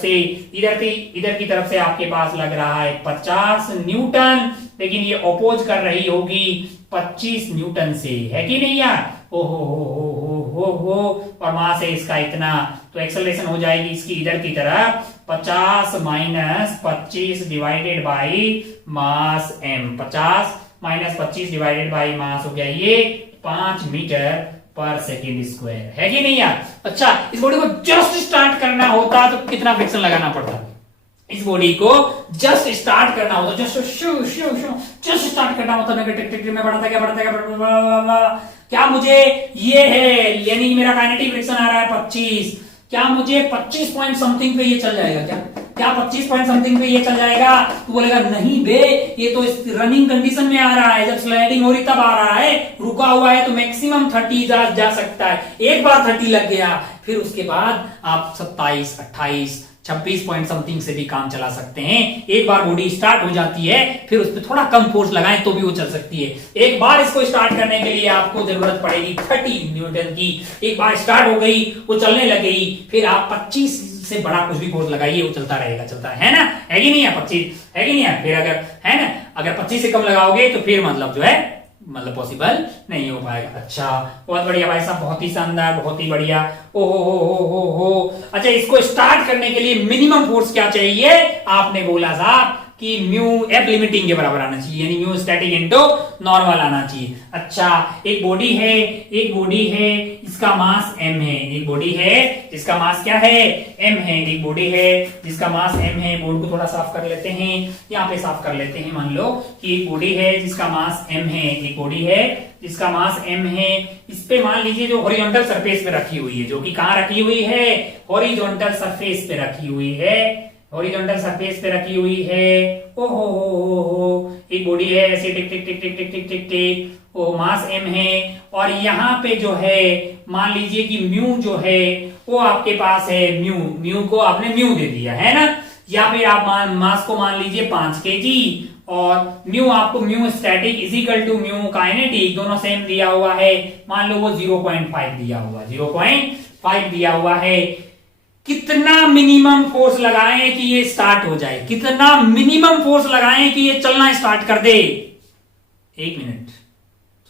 से आपके पास लग रहा है 50 न्यूटन, लेकिन ये अपोज कर रही होगी 25 न्यूटन से, है कि नहीं यार? ओहो, और मास है इसका इतना, तो एक्सेलरेशन हो जाएगी इसकी इधर की तरफ 50 minus 25 divided by mass m। 50 minus 25 divided by मास हो गया ये 5 मीटर पर सेकेंड स्क्वायर, है कि नहीं यार? अच्छा, इस बॉडी को जस्ट स्टार्ट करना होता तो कितना फ्रिक्शन लगाना पड़ता? इस बॉडी को जस्ट स्टार्ट करना होता, जस्ट स्टार्ट करना होता, में बढ़ता क्या मुझे ये है, यानी मेरा काइनेटिक फ्रिक्शन आ रहा है 25, क्या मुझे 25 पॉइंट समथिंग पे ये चल जाएगा? क्या 25 पॉइंट समथिंग पे ये चल जाएगा? तू बोलेगा नहीं बे, ये तो रनिंग कंडीशन में आ रहा है, जब स्लाइडिंग हो रही तब आ रहा है, रुका हुआ है तो मैक्सिमम 30 जा सकता है। एक बार 30 लग गया, फिर उसके बाद आप 27, 28, 26 पॉइंट समथिंग से भी काम चला सकते हैं। एक बार बॉडी स्टार्ट हो जाती है, फिर उस पर थोड़ा कम फोर्स लगाएं तो भी वो चल सकती है। एक बार इसको स्टार्ट करने के लिए आपको जरूरत पड़ेगी 30 न्यूटन की। एक बार स्टार्ट हो गई, वो चलने लग गई, फिर आप 25 से बड़ा कुछ भी फोर्स लगाइए, वो चलता रहेगा, चलता है ना? है कि नहीं है? 25 है कि नहीं है? फिर अगर है ना, अगर 25 से कम लगाओगे तो फिर मतलब जो है पॉसिबल नहीं हो पाएगा। अच्छा, बहुत बढ़िया भाई साहब, बहुत ही शानदार, बहुत ही बढ़िया। ओहो। अच्छा, इसको स्टार्ट करने के लिए मिनिमम फोर्स क्या चाहिए? आपने बोला साहब कि म्यू एफ लिमिटिंग के बराबर आना चाहिए, यानी म्यू स्टैटिक इनटू नॉर्मल आना चाहिए। अच्छा, एक बॉडी है, इसका मास m है, एक बॉडी है जिसका मास क्या है? m है, एक बॉडी है जिसका मास m है। बोर्ड को थोड़ा साफ कर लेते हैं, यहाँ पे साफ कर लेते हैं। मान लो कि एक बॉडी है जिसका मास m है, एक बॉडी है जिसका मास m है। इस पे मान लीजिए जो हॉरिजॉन्टल सरफेस पे रखी हुई है, जो कि कहाँ रखी हुई है? हॉरिजॉन्टल सरफेस पे रखी हुई है, हॉरिजॉन्टल सरफेस पे रखी हुई है। ओहो, एक बॉडी है ऐसे टिक, ओ मास m है, और यहाँ पे जो है मान लीजिए कि म्यू जो है वो आपके पास है, म्यू को आपने म्यू दे दिया है ना, या फिर आप मास को मान लीजिए 5 kg, और म्यू आपको mu static is equal to mu kinetic, दोनों सेम दिया हुआ है। मान लो वो 0.5 दिया हुआ, 0.5 दिया हुआ है। कितना मिनिमम फोर्स लगाएं कि ये स्टार्ट हो जाए? कितना मिनिमम फोर्स लगाएं कि ये चलना स्टार्ट कर दे? 1 मिनट,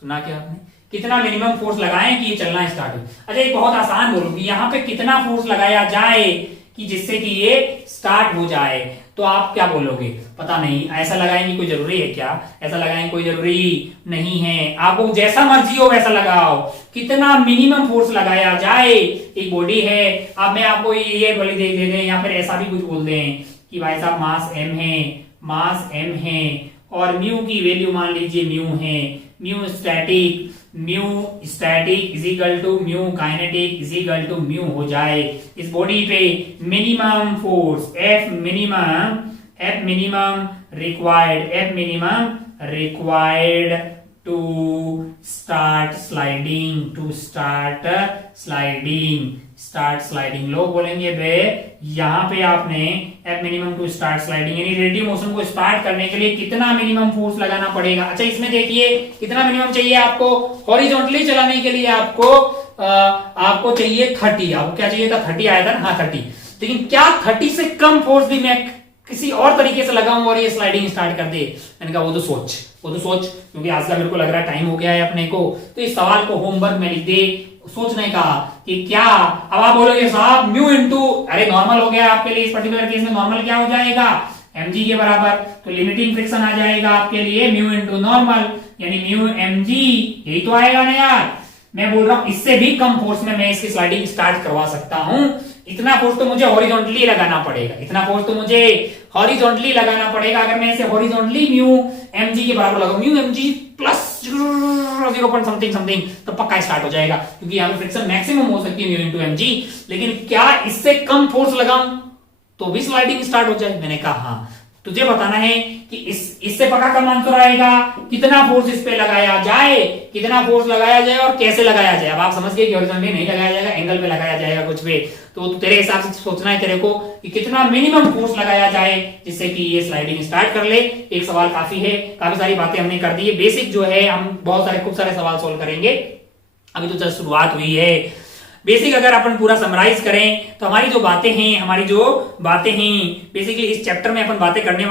सुना क्या आपने? कितना मिनिमम फोर्स लगाएं कि ये चलना स्टार्ट हो। अच्छा एक बहुत आसान बोलूंगी, यहाँ पे कितना फोर्स लगाया जाए कि जिससे कि ये स्टार्ट हो जाए, तो आप क्या बोलोगे? पता नहीं। ऐसा लगाएंगे कोई जरूरी है क्या? ऐसा लगाएंगे कोई जरूरी नहीं है, आपको जैसा मर्जी हो वैसा लगाओ। कितना मिनिमम फोर्स लगाया जाए, एक बॉडी है, अब मैं आपको ये बोली दे दें या फिर ऐसा भी कुछ बोल दें कि भाई साहब मास m है, मास m है और म्यू की वैल्यू मान लीजिए म्यू है, mu static is equal to mu kinetic is equal to mu हो जाए। इस बॉडी पे minimum force F minimum required to start sliding लोग बोलेंगे बे यहां पे आपने F minimum to start sliding यानी रिलेटिव मोशन को स्टार्ट करने के लिए कितना मिनिमम फोर्स लगाना पड़ेगा। अच्छा इसमें देखिए कितना मिनिमम चाहिए आपको, हॉरिजॉन्टली चलाने के लिए आपको चाहिए 30। आपको क्या चाहिए था? 30 आया था ना? हाँ 30। लेकिन क्या 30 से कम फोर्स भी मैं किसी और तरीके से लगाऊं और ये स्लाइडिंग स्टार्ट कर दे? मैंने कहा वो तो सोच क्योंकि आज का मेरे को लग रहा है टाइम हो गया है अपने को, तो इस सवाल को होमवर्क में लिख दे सोचने का कि क्या। अब आप बोलोगे साहब म्यू इंटू, अरे नॉर्मल हो गया आपके लिए इस पर्टिकुलर केस में, नॉर्मल क्या हो जाएगा? mg के बराबर, तो लिमिटिंग फ्रिक्शन आ जाएगा आपके लिए म्यू इंटू नॉर्मल यानी म्यू mg, यही तो आएगा ना यार। मैं बोल रहा हूं इससे भी कम फोर्स में मैं इसकी स्लाइडिंग स्टार्ट करवा सकता हूं। इतना फोर्स तो मुझे हॉरिजॉन्टली लगाना पड़ेगा, अगर मैं इसे हॉरिजॉन्टली म्यू mg के बराबर लगाऊं, mu mg plus 0 point something तो पक्का स्टार्ट हो जाएगा क्योंकि यहाँ पे फ्रिक्शन मैक्सिमम हो सकती है म्यू इंटू mg। लेकिन क्या इससे कम फोर्स लगाऊं तो भी स्लाइडिंग स्टार्ट हो जाए? मैंने कहा हाँ, तुझे बताना है कि इससे पक्का कम आंसर आएगा, कितना फोर्स इस पे लगाया जाए और कैसे लगाया जाए। अब आप समझ गए कि हॉरिजॉन्टली नहीं लगाया जाएगा, एंगल पे लगाया जाएगा कुछ भी, तो तेरे हिसाब से सोचना है तेरे को कि कितना मिनिमम फोर्स लगाया जाए जिससे कि ये स्लाइडिंग स्टार्ट कर ले। एक सवाल काफी है, काफी सारी बातें हमने कर दी है, बेसिक जो है हम खूब सारे सवाल सोल्व करेंगे, अभी तो जस्ट शुरुआत हुई है। बेसिक अगर अपन पूरा समराइज करें तो हमारी जो बातें हैं बेसिकली इस चैप्टर में अपन बातें कर रहे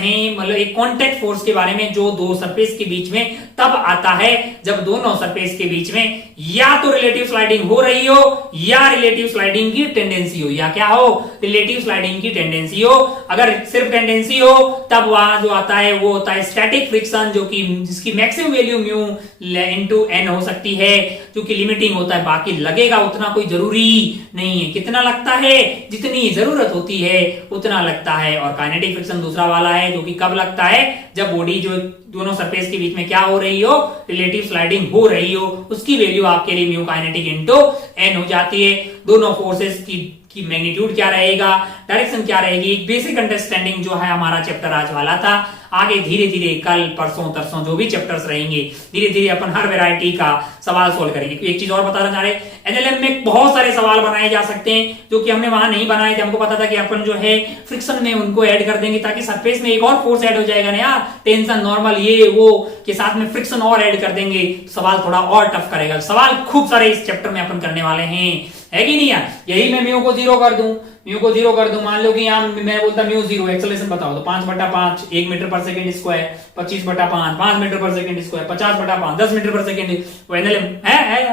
हैं, मतलब एक कांटेक्ट फोर्स के बारे में जो दो सरफेस के बीच में तब आता है जब दोनों सरफेस के बीच में या तो रिलेटिव स्लाइडिंग हो रही हो या रिलेटिव स्लाइडिंग की टेंडेंसी हो, या क्या हो? रिलेटिव स्लाइडिंग की टेंडेंसी हो। अगर सिर्फ टेंडेंसी हो तब वहां जो आता है वो होता है स्टैटिक फ्रिक्शन, जो कि जिसकी maximum value mu into N हो सकती है, जो कि लिमिटिंग होता है। बाकी लगेगा उतना कोई जरूरी नहीं है, कितना लगता है? जितनी जरूरत होती है उतना लगता है। और काइनेटिक फ्रिक्शन दूसरा वाला है जो कि कब लगता है? जब बॉडी जो दोनों सरफेस के बीच में क्या हो रही हो? रिलेटिव स्लाइडिंग हो रही हो, उसकी वैल्यू आपके लिए म्यू काइनेटिक इंटू एन हो जाती है। दोनों फोर्सेस की मैग्नीट्यूड क्या रहेगा, डायरेक्शन क्या रहेगी, एक बेसिक अंडरस्टैंडिंग जो है हमारा चैप्टर आज वाला था। आगे धीरे धीरे कल परसों तरसों जो भी चैप्टर्स रहेंगे धीरे धीरे अपन हर वैरायटी का सवाल सोल्व करेंगे। एक चीज और बताना चाह रहे, एनएलएम में बहुत सारे सवाल बनाए जा सकते हैं जो कि हमने वहां नहीं बनाए थे। हमको पता था कि अपन जो है फ्रिक्शन में उनको ऐड कर देंगे ताकि सरफेस में एक और फोर्स ऐड हो जाएगा ना यार, टेंशन नॉर्मल ये वो के साथ में फ्रिक्शन और ऐड कर देंगे, सवाल थोड़ा और टफ करेगा। सवाल खूब सारे इस चैप्टर में अपन करने वाले हैं, है कि नहीं यार? यही मैं म्यू को जीरो कर दूं, मान लो कि यहाँ मैं बोलता म्यू जीरो, एक्सेलरेशन बताओ तो 5/5 1 मीटर पर सेकंड स्क्वायर, 25/5 5 मीटर पर सेकंड स्क्वायर, 50/5 10 मीटर पर सेकंड, वो एनएलएम है।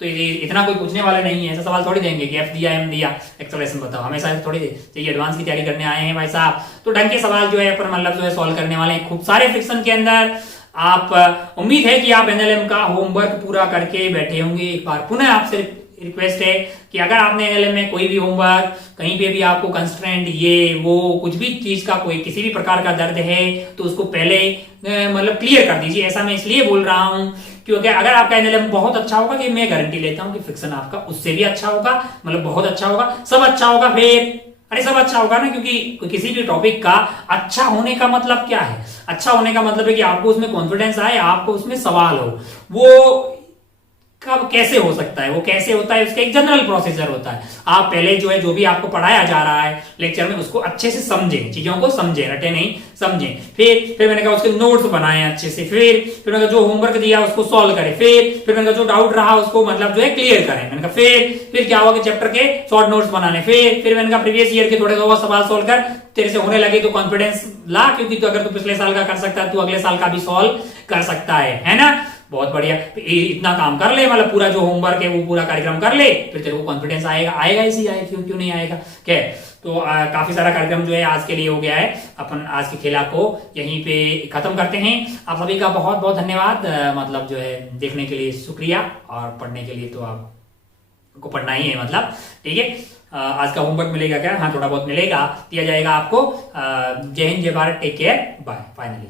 तो ये इतना कोई पूछने वाला नहीं है, ऐसा सवाल थोड़ी देंगे कि एफ दिया एम दिया एक्सेलरेशन बताओ, हमेशा थोड़ी चाहिए। एडवांस की तैयारी करने आए हैं भाई साहब, तो ढंग के सवाल जो है अपन मतलब जो है सॉल्व करने वाले हैं खूब सारे फ्रिक्शन के अंदर। आप उम्मीद है कि आप एनएलएम का होमवर्क पूरा करके बैठे होंगे। एक बार पुनः आपसे रिक्वेस्ट है कि अगर आपने एनएलएम में कोई भी होमवर्क कहीं पे भी आपको कंस्ट्रेंट ये वो कुछ भी चीज का कोई किसी भी प्रकार का दर्द है तो उसको पहले मतलब क्लियर कर दीजिए। ऐसा मैं इसलिए बोल रहा हूं क्योंकि अगर आपका एनएलएम बहुत अच्छा होगा कि मैं गारंटी लेता हूं कि फ्रिक्शन आपका उससे भी अच्छा होगा, मतलब बहुत अच्छा होगा, सब अच्छा होगा। फिर अरे सब अच्छा होगा ना, क्योंकि किसी भी टॉपिक का अच्छा होने का मतलब क्या है? अच्छा होने का मतलब है कि आपको उसमें कॉन्फिडेंस आए, आपको उसमें सवाल हो। वो कब कैसे हो सकता है, वो कैसे होता है, उसका एक जनरल प्रोसीजर होता है। आप पहले जो है जो भी आपको पढ़ाया जा रहा है लेक्चर में उसको अच्छे से समझें, चीजों को समझें, रटे नहीं, समझें। फिर मैंने कहा उसके नोट्स बनाए अच्छे से, फिर मैंने कहा जो होमवर्क दिया उसको सॉल्व करें, फिर मैंने कहा जो डाउट रहा उसको मतलब जो है क्लियर करें। मैंने कहा फिर क्या होगा, चैप्टर के शॉर्ट नोट्स बनाने, फिर मैंने कहा प्रीवियस ईयर के थोड़े बहुत सवाल सोल्व कर, तेरे से होने लगे तो कॉन्फिडेंस ला, क्योंकि तो अगर तू पिछले साल का कर सकता है तो अगले साल का भी सॉल्व कर सकता है ना। बहुत बढ़िया। इतना काम कर ले, मतलब पूरा जो होमवर्क है वो पूरा कार्यक्रम कर ले, फिर तेरे को कॉन्फिडेंस आएगा, आएगा इसी आएगा, क्यों क्यों नहीं आएगा। क्या तो काफी सारा कार्यक्रम जो है आज के लिए हो गया है। अपन आज की खेला को यहीं पे खत्म करते हैं। आप सभी का बहुत बहुत धन्यवाद, मतलब जो है देखने के लिए शुक्रिया, और पढ़ने के लिए तो आपको पढ़ना ही है, मतलब ठीक है। आज का होमवर्क मिलेगा क्या? हाँ, थोड़ा बहुत मिलेगा, दिया जाएगा आपको। जय हिंद, जय Bharat, take care, bye finally.